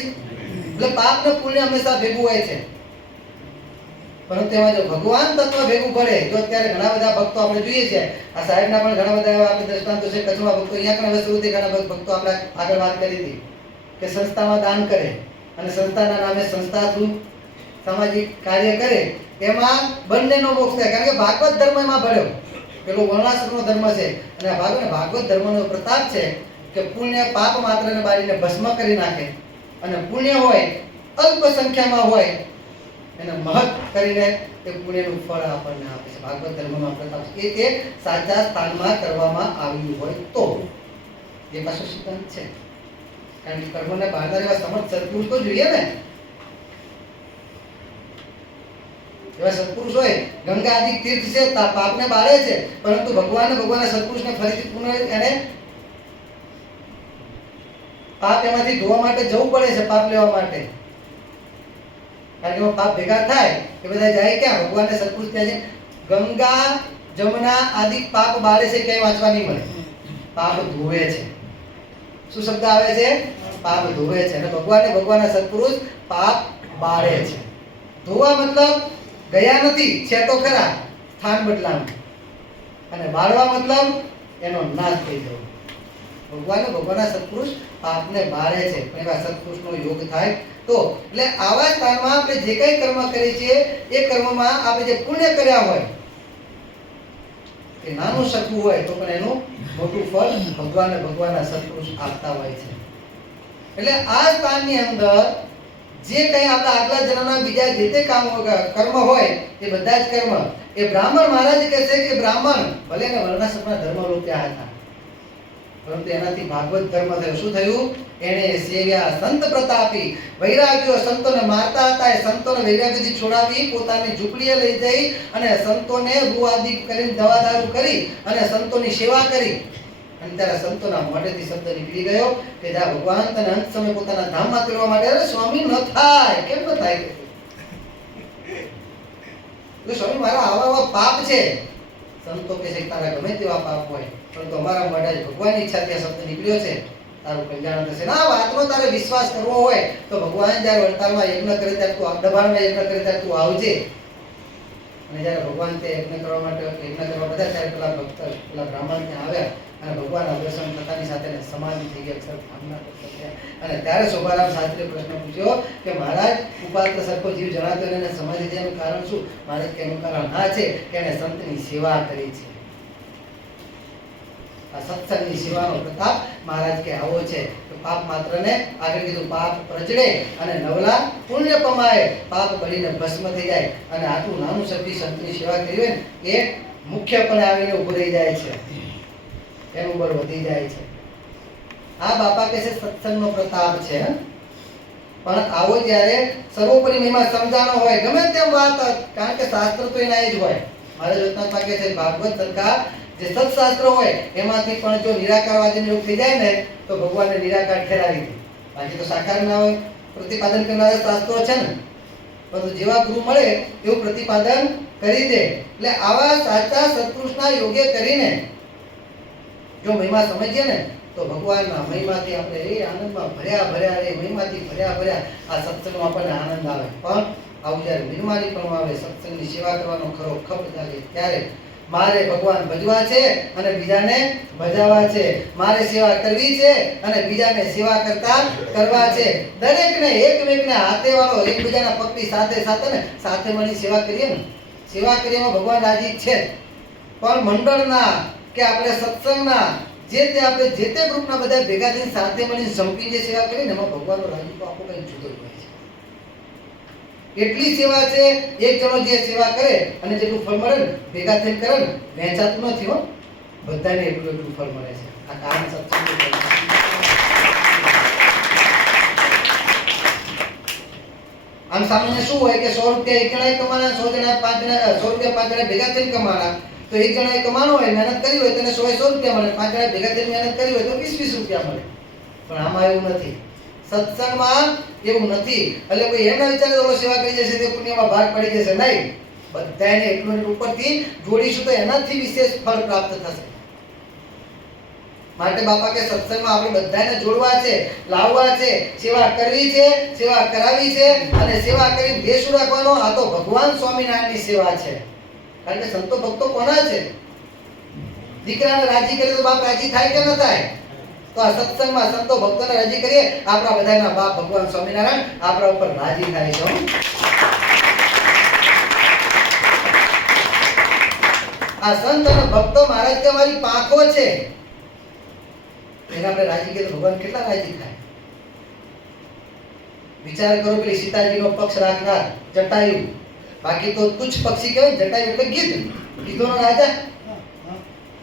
એટલે પાપ ને પુણ્ય હંમેશા ભેગું હોય છે. પરંતુ એમાં જો ભગવાન તત્વ ભેગું પડે, જો અત્યારે ઘણા બધા ભક્તો આપણે જોઈએ છે, આ સાહેબના પણ ઘણા બધા એવા આપણે દ્રષ્ટાંતો છે, કચ્છમાં ભક્તો, અહીંયા પણ હવે શરૂથી ઘણા ભક્તો આપણે આગળ વાત કરી હતી કે સંસ્થામાં દાન કરે અને સંસ્થાના નામે સંસ્થા થ્રુ સામાજિક કાર્ય કરે, એમાં બંનેનો મોક્ષ થાય. કારણ કે ભાગવત ધર્મ એમાં ભળ્યો. પેલો વર્ણાશ્રમનો ધર્મ છે અને આ ભાગવત ધર્મનો પ્રતાપ છે કે પુણ્ય પાપ માત્રને બાળીને ભસ્મ કરી નાખે અને પુણ્ય હોય અલ્પ સંખ્યામાં હોય એને મહત્ કરીને એ પુણ્યનું ફળ આપણને આપે છે. ભાગવત ધર્મમાં પ્રતાપ છે એ સાચા સ્થાનમાં કરવામાં આવ્યું હોય તો એ પાછો સિદ્ધાંત છે. કારણ કે કર્મને બાંધનાર એવા સમર્થ સત્પુરુષ તો જોઈએ ને. એવા સત્પુરુષ હોય ગંગા આદિ તીર્થ છે પાપને બાળે છે પરંતુ ભગવાનના સત્પુરુષને ફરીથી પુનઃ એને પાપ એમાંથી ધોવા માટે જવું પડે છે, પાપ લેવા માટે. કારણ કે પાપ ભેગા થાય એ બધા જાય ક્યાં? ભગવાનને સત્પુરુષ ત્યાં છે. ગંગા જમના આદિ પાપ બાળે છે, ક્યાંય વાંચવા નહીં મળે. પાપ ધોવે છે. શું શબ્દ આવે છે? પાપ ધોવે છે. અને ભગવાનના સત્પુરુષ પાપ બાળે છે. ધોવા મતલબ ગયા નથી, છે તો ખરા, સ્થાન બદલાનું. અને બાળવા મતલબ એનો નાશ થઈ જવો. ભગવાનના સત્પુરુષ પાપને બાળે છે. પણ એવા સત્પુરુષનો યોગ થાય તો એટલે આવા સ્થાનમાં આપણે જે કંઈ કર્મ કરીએ છીએ એ કર્મમાં આપણે જે પુણ્ય કર્યા હોય એ નાનું શકવું હોય તો પણ એનું મોટું ફળ ભગવાનના સત્પુરુષ આપતા હોય છે. એટલે આ સ્થાનની અંદર જે કંઈ આપણા આગલા જન્મના બીજા જે તે કર્મ હોય એ બધા જ કર્મ એ બ્રાહ્મણ મહારાજ કહે છે કે બ્રાહ્મણ ભલે ને વર્ણાશ્રમના ધર્મ રૂપ્યા હતા પરંતુ એનાથી ભાગવત ધર્મ થયો. શું થયું? એને સેવ્યા સંત પ્રતાપી. વૈરાગ્યો સંતોને મારતા હતા એ સંતોને વૈરાગ્યથી છોડાવી પોતાની ઝૂંપડીએ લઈ જઈ અને સંતોને રૂ આદિ કરીને દવા દારૂ કરી અને સંતોની સેવા કરી. અને ત્યારે સંતોના મોઢેથી શબ્દ નીકળી ગયો કે જા ભગવાન તને અંત સમય પોતાના ધામમાં તેડવા માટે. અરે સ્વામી ન થાય. કેમ ન થાય? સ્વામી મારા આવા પાપ છે. સંતો કે છે તારા ગમે તેવા પાપ હોય પરંતુ અમારા મોઢે ભગવાનની ઈચ્છા ત્યાં શબ્દ નીકળ્યો છે તારું કલ્યાણ થશે. ના, વાતનો તારે વિશ્વાસ કરવો હોય તો ભગવાન જ્યારે વડતાલમાં યજ્ઞ કરે ત્યારે તું દબાણમાં યજ્ઞ કરે ત્યારે તું આવજે. અને જ્યારે ભગવાન તે યજ્ઞ કરવા માટે બધા ત્યારે પેલા ભક્ત પેલા બ્રાહ્મણ ત્યાં આવ્યા અને ભગવાનના દર્શન થતાની સાથે સમાધિ થઈ ગઈ, અક્ષર ભાવના થયા. અને ત્યારે શોભારામ શાસ્ત્રીએ પ્રશ્ન પૂછ્યો કે મહારાજ ઉપાત્ર સરખો જીવ જણાતો એને સમાધિ થયાનું કારણ શું? મહારાજ કે એનું કારણ આ છે કે એને સંતની સેવા કરી છે. આ સત્સંગની સેવાનો પ્રતાપ મહારાજ કે આવો છે. પાપ માત્રને આગળ કીધું પાપ પ્રજડે અને નવલા પુણ્ય પમાય. પાપ બળીને ભસ્મ થઈ જાય અને આટલું નાનું શક્તિ સંતની સેવા કરી હોય ને એ મુખ્યપણે આવીને ઉભું રહી જાય છે, એનું બળ વધી જાય છે. આ બાપા કહે છે સત્સંગનો પ્રતાપ છે. પણ આવો જ્યારે સર્વોપરી મહિમા સમજાનો હોય ગમે તેમ વાત, કારણ કે શાસ્ત્ર તો એના જ હોય. મારે જોતનાથ કહે છે ભાગવત સરકાર જે સત્શાસ્ત્ર હોય એમાંથી પણ જો નિરાકારવાદી યોગ થઈ જાય ને તો ભગવાનને નિરાકાર ઠેરાવી દે. બાકી તો સાકારના પ્રતિપાદન કરનારા શાસ્ત્રો છે ને, પરંતુ જેવા ગુરુ મળે એવું પ્રતિપાદન કરી દે. એટલે આવા સાચા સત્પુરુષના યોગ્ય કરીને જો મહિમા સમજીએ ને તો ભગવાનના મહિમાથી આપણે એ આનંદમાં ભર્યા એ મહિમાથી ભર્યા આ સત્સંગમાં આપણને આનંદ આવે. પણ આવું જ્યારે નિર્માલી પણ આવે, સત્સંગની સેવા કરવાનો ખરો ખપ લાગે ત્યારે મારે ભગવાન ભજવા છે અને બીજાને ભજાવા છે. મારે સેવા કરવી છે અને બીજાને સેવા કરતા કરવા છે. દરેકને એકમેકને હાથે વાળો એકબીજાના પકડી સાથે મળી સેવા કરીએ ને, સેવા કરીએમાં ભગવાન રાજી છે. પણ મંડળના કે આપણે સત્સંગના જે તે ગ્રુપના બધા ભેગા થઈને સાથે મળીને સંપીને સેવા કરીએ ને એમાં ભગવાનનો રાજીપો આપણો કંઈ જુદો જ હોય છે. એટલી સેવા છે. એક જણો જે સેવા કરે અને જેટલું ફળ મળે ને ભેગા થઈને કરે ને વહેંચાતું નથી હો, બધાને એટલું ફળ મળે છે. આ કારણ સત્સંગ. આમ સામાન્ય શું હોય કે 100 રૂપિયા એક જણાએ કમાના, 100 જણા 5 જણા 100 રૂપિયા 5 જણા ભેગા થઈને કમાના. તો એક જણાએ કમાનો હોય, મહેનત કરી હોય તો એને 100 રૂપિયા મળે. 5 જણા ભેગા થઈને મહેનત કરી હોય તો 20 રૂપિયા મળે. પણ આમાં એવું નથી. સત્સંગમાં એવું નથી. એટલે કોઈ એમ ના વિચારે તો સેવા કરી જશે તે પુણ્યમાં ભાગ પડી જશે. નહીં, બધાને એટલું ઉપરથી જોડીશું તો એનાથી વિશેષ ફળ પ્રાપ્ત થશે. માટે બાપા કે સત્સંગમાં આપણે બધાને જોડવા છે, લાવવા છે, સેવા કરવી છે, સેવા કરાવી છે અને સેવા કરીને દેશ રાખવાનો. આ તો ભગવાન સ્વામિનારાયણની સેવા છે. કારણ કે સંતો ભક્તો કોના છે? દીકરાને રાજી કરે તો બાપ રાજી થાય કે ન થાય? તો આ સત્સંગમાં સંતો ભક્તોને રાજી કરીએ, આપણા બધાના બાપ ભગવાન સ્વામિનારાયણ આપણા ઉપર રાજી થાય છે. આ સંત અને ભક્તો મહારાજ કે અમારી પાંખો છે, એને આપણે રાજી કરીએ તો ભગવાન કેટલા રાજી થાય. વિચાર કરો, પેલી સીતાજીનો પક્ષ રાખનાર જટાયુ, બાકી તો તુચ્છ પક્ષી કહેવાય. જટાયુ એટલે ગીધ, ગીધોનો રાજા.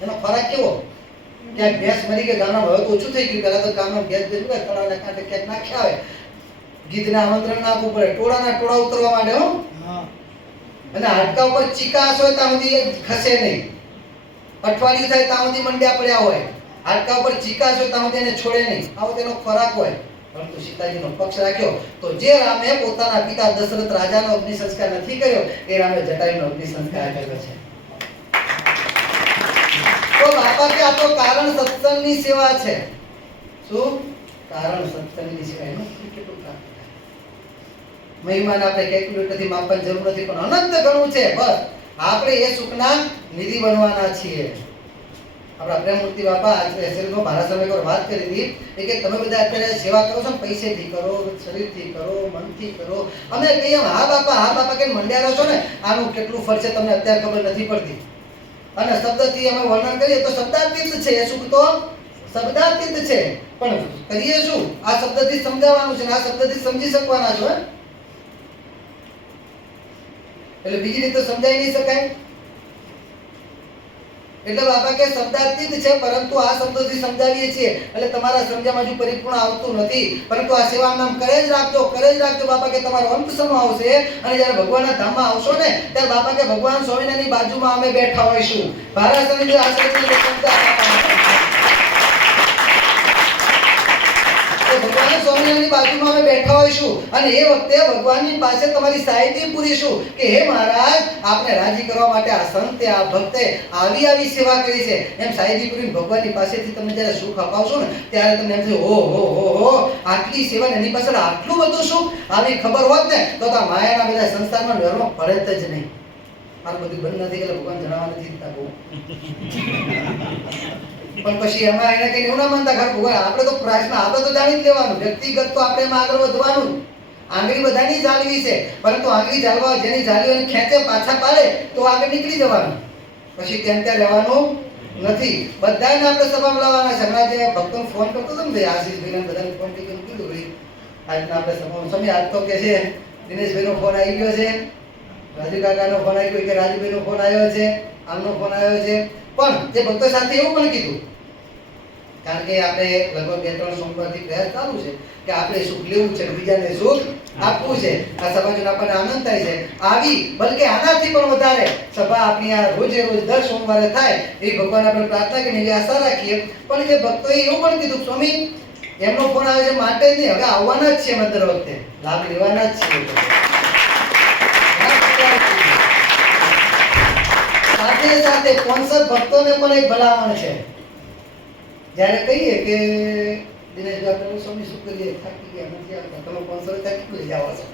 એનો ખોરાક કેવો? ક્યાંક ભેંસ મરી ગઈ ગામમાં, હવે તો ઓછું થઈ ગયું. પહેલા તો ગામમાં ભેંસ ભેંસ તળાવના કાંઠે ક્યાંક નાખ્યા હોય, ગીધને આમંત્રણ આપવું પડે, ટોળાના ટોળા ઉતરવા માંડે હો. અને હાડકા ઉપર ચિકાસ હોય ત્યાં સુધી ખસે નહીં. અઠવાડિયું થાય ત્યાં સુધી મંડ્યા પડ્યા હોય, હાડકા ઉપર ચિકાસ હોય ત્યાં સુધી એને છોડે નહીં. આવો તેનો ખોરાક હોય. પરંતુ સીતાજીનો પક્ષ રાખ્યો તો જે રામે પોતાના પિતા દશરથ રાજાનો અગ્નિ સંસ્કાર નથી કર્યો, એ રામે જટાયુનો અગ્નિ સંસ્કાર કર્યો છે. તો બાપા કે આ તો કારણ સત્સંગની સેવા છે. શું કારણ? સત્સંગની સેવા. એનું કેટલું કારણ? મહિમાને આપણે કેલ્ક્યુલેટરથી માપવાની જરૂર નથી, પણ અનંત ઘણું છે. બસ આપણે એ સુખના નિધિ બનવાના છીએ. આપણા પ્રેમમૂર્તિ બાપા શરીરમાં મારા સમય પર વાત કરી હતી કે તમે બધા અત્યારે સેવા કરો છો ને, પૈસેથી કરો, શરીરથી કરો, મનથી કરો. અમે કહીએ હા બાપા કે મંડ્યા રહો છો ને, આનું કેટલું ફળ છે તમને અત્યારે ખબર નથી પડતી. અને શબ્દથી અમે વર્ણન કરીએ તો શબ્દાતીત છે એ સુખ, તો શબ્દાતીત છે. પણ કરીએ શું? આ શબ્દથી સમજાવવાનું છે, આ શબ્દથી સમજી શકવાના છો. એટલે બીજી રીતે સમજાવી નહીં શકાય. એટલે બાપા કે શબ્દાતીત છે, પરંતુ આ શબ્દોથી સમજાવીએ છીએ એટલે તમારા સમજમાં હજુ પરિપૂર્ણ આવતું નથી. પરંતુ આ સેવાનું નામ કરે જ રાખજો બાપા કે તમારો અંત સમય આવશે. અને જ્યારે ભગવાનના ધામમાં આવશો ને, ત્યારે બાપા કે ભગવાન સ્વામિનારાયણની બાજુમાં અમે બેઠા હોઈશું. ભારાસણની જે આશ્રમની ભગવાન સ્વામિનારાયણની બાજુમાં અમે બેઠા હોઈશું. અને એ વખતે ભગવાનની પાસે તમારી સાહિત્ય પૂરીશું કે હે મહારાજ, આપને રાજી કરવા માટે આ સંતે, આ ભક્તે આવી સેવા કરી છે. એમ સાહિત્ય પૂરીને ભગવાનની પાસેથી તમે જ્યારે સુખ અપાવશો ને, ત્યારે તમને એમ થયું હો આટલી સેવા, એની પાછળ આટલું બધું સુખ. આવી ખબર હોત ને તો આ માયાના બધા સંસારમાં વ્યવહારમાં પડે જ નહીં. આ બધું બંધ નથી એટલે ભગવાન જણાવવા નથી દીધા બહુ. પણ પછી એમાં એને કઈ એવું ના માનતા ખરા ભગવાન. આપણે તો પ્રશ્ન આપણે તો જાણી જ લેવાનું, વ્યક્તિગત તો આપણે એમાં આગળ વધવાનું. આંગળી બધાની જાળવી છે, પરંતુ આંગળી જાળવા જેની જાળવી એને ખેંચે પાછા પાડે તો આગળ નીકળી જવાનું. પછી ત્યાં રહેવાનું નથી. બધાને આપણે સભામાં લાવવાના છે. હમણાં જે ભક્તોને ફોન કરતો હતો ને ભાઈ, આશીષભાઈને બધાને ફોન કરીને કીધું ભાઈ આજના આપણે સભામાં સમય આજ તો કે છે દિનેશભાઈનો ફોન આવી ગયો છે, રાજુ કાકાનો ફોન આવી ગયો, કે રાજુભાઈનો ફોન આવ્યો છે, આમનો ફોન આવ્યો છે. પણ તે ભક્તો સાથે એવું પણ કીધું, કારણ કે આપણે લગભગ 2-3 સોમવારથી પ્રયાસ ચાલુ છે કે આપણે સુખ લેવું છે, બીજાને સુખ આપવું છે. આ સભાનો આપણને આનંદ થાય છે. આવી બલકે આનાથી પણ વધારે સભા આપણી આ રોજે રોજ દર સોમવારે થાય એ ભગવાન આપણે પ્રાર્થના કરીને એવી આશા રાખીએ. પણ જે ભક્તોએ એવું પણ કીધું સ્વામી એમનો ફોન આવે છે માટે જ નહીં, હવે આવવાના જ છે, અમે દર વખતે લાભ લેવાના જ છે. સાથે સ્પોન્સર ભક્તોને પણ એક ભલામણ છે. જ્યારે કહીએ કે દિનેશભાઈ આપણે સ્વામી શું કરીએ, થાકી ગયા નથી આવતા, તમે સ્પોન્સર ત્યાંથી લઈ જાઓ છો.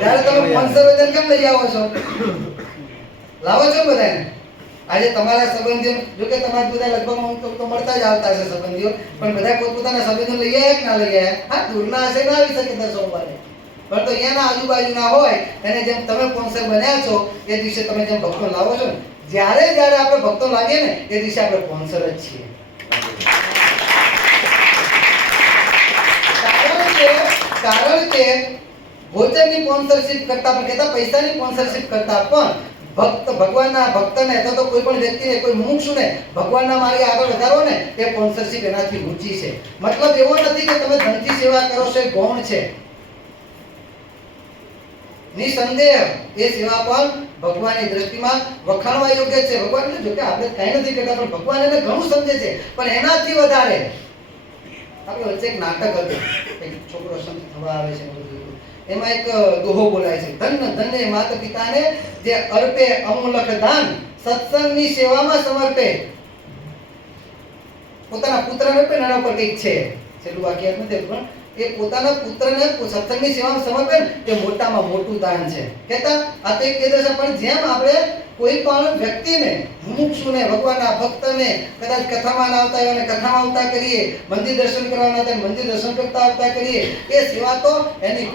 જ્યારે તમે સ્પોન્સર હોય ત્યારે કેમ લઈ આવો છો? લાવો છો બધાને. આજે તમારા સંબંધીઓ, જો કે તમારા બધા લગભગ તો મળતા જ આવતા હશે સંબંધીઓ, પણ બધા પોતપોતાના સંબંધીઓ લઈ આવ્યા કે ના લઈ આવ્યા? હા, દૂરના હશે ના આવી શકે દર સોમવારે, પણ તો અહીંયાના આજુબાજુના હોય એને જેમ તમે સ્પોન્સર બન્યા છો એ દિવસે તમે જેમ ભક્તો લાવો છો ને, જ્યારે આપણે ભક્તો લાગે ને એ દિવસે આપણે સ્પોન્સર જ છીએ. કારણ કે ભોજનની સ્પોન્સરશિપ કરતા પણ કહેતા પૈસાની સ્પોન્સરશિપ કરતા પણ ભગવાનના ભક્તને અથવા તો કોઈ પણ વ્યક્તિને, કોઈ મુમુક્ષુને ભગવાનના માર્ગે આગળ વધારો ને એ સ્પોન્સરશિપ એનાથી ઊંચી છે. મતલબ એવો નથી કે તમે ધનથી સેવા કરો છો એ ગૌણ છે. નિસંદેહ એ સેવા પણ ભગવાનની દ્રષ્ટિમાં વખાણવા યોગ્ય છે. ભગવાન જો કે આપણે કંઈ નથી કરતા, પણ ભગવાન એને ઘણું સમજે છે. પણ એનાથી વધારે આપણે વચ્ચે એક નાટક હતું, એક છોકરો સંત થવા આવે છે, એમાં એક દોહો બોલાય છે, ધન્ય માતા પિતાને જે અર્પે અમૂલક દાન સત્સંગની સેવામાં સમર્પે. પોતાના પુત્રને પણ એના ઉપર કંઈક છે, છેલ્લું વાક્ય નથી, પણ એ પોતાના પુત્રને સત્સંગની સેવામાં સમર્પે એ મોટામાં મોટું દાન છે. કહેતા આ તો એક કહેતા છે. પણ જેમ આપણે કોઈ પણ વ્યક્તિને, મુમુક્ષુને, ભગવાનના ભક્તને કદાચ કથામાં ના આવતા હોય અને કથામાં આવતા કરીએ, મંદિર દર્શન કરવાના હતા મંદિર દર્શન કરતા આવતા કરીએ, એ સેવા તો એની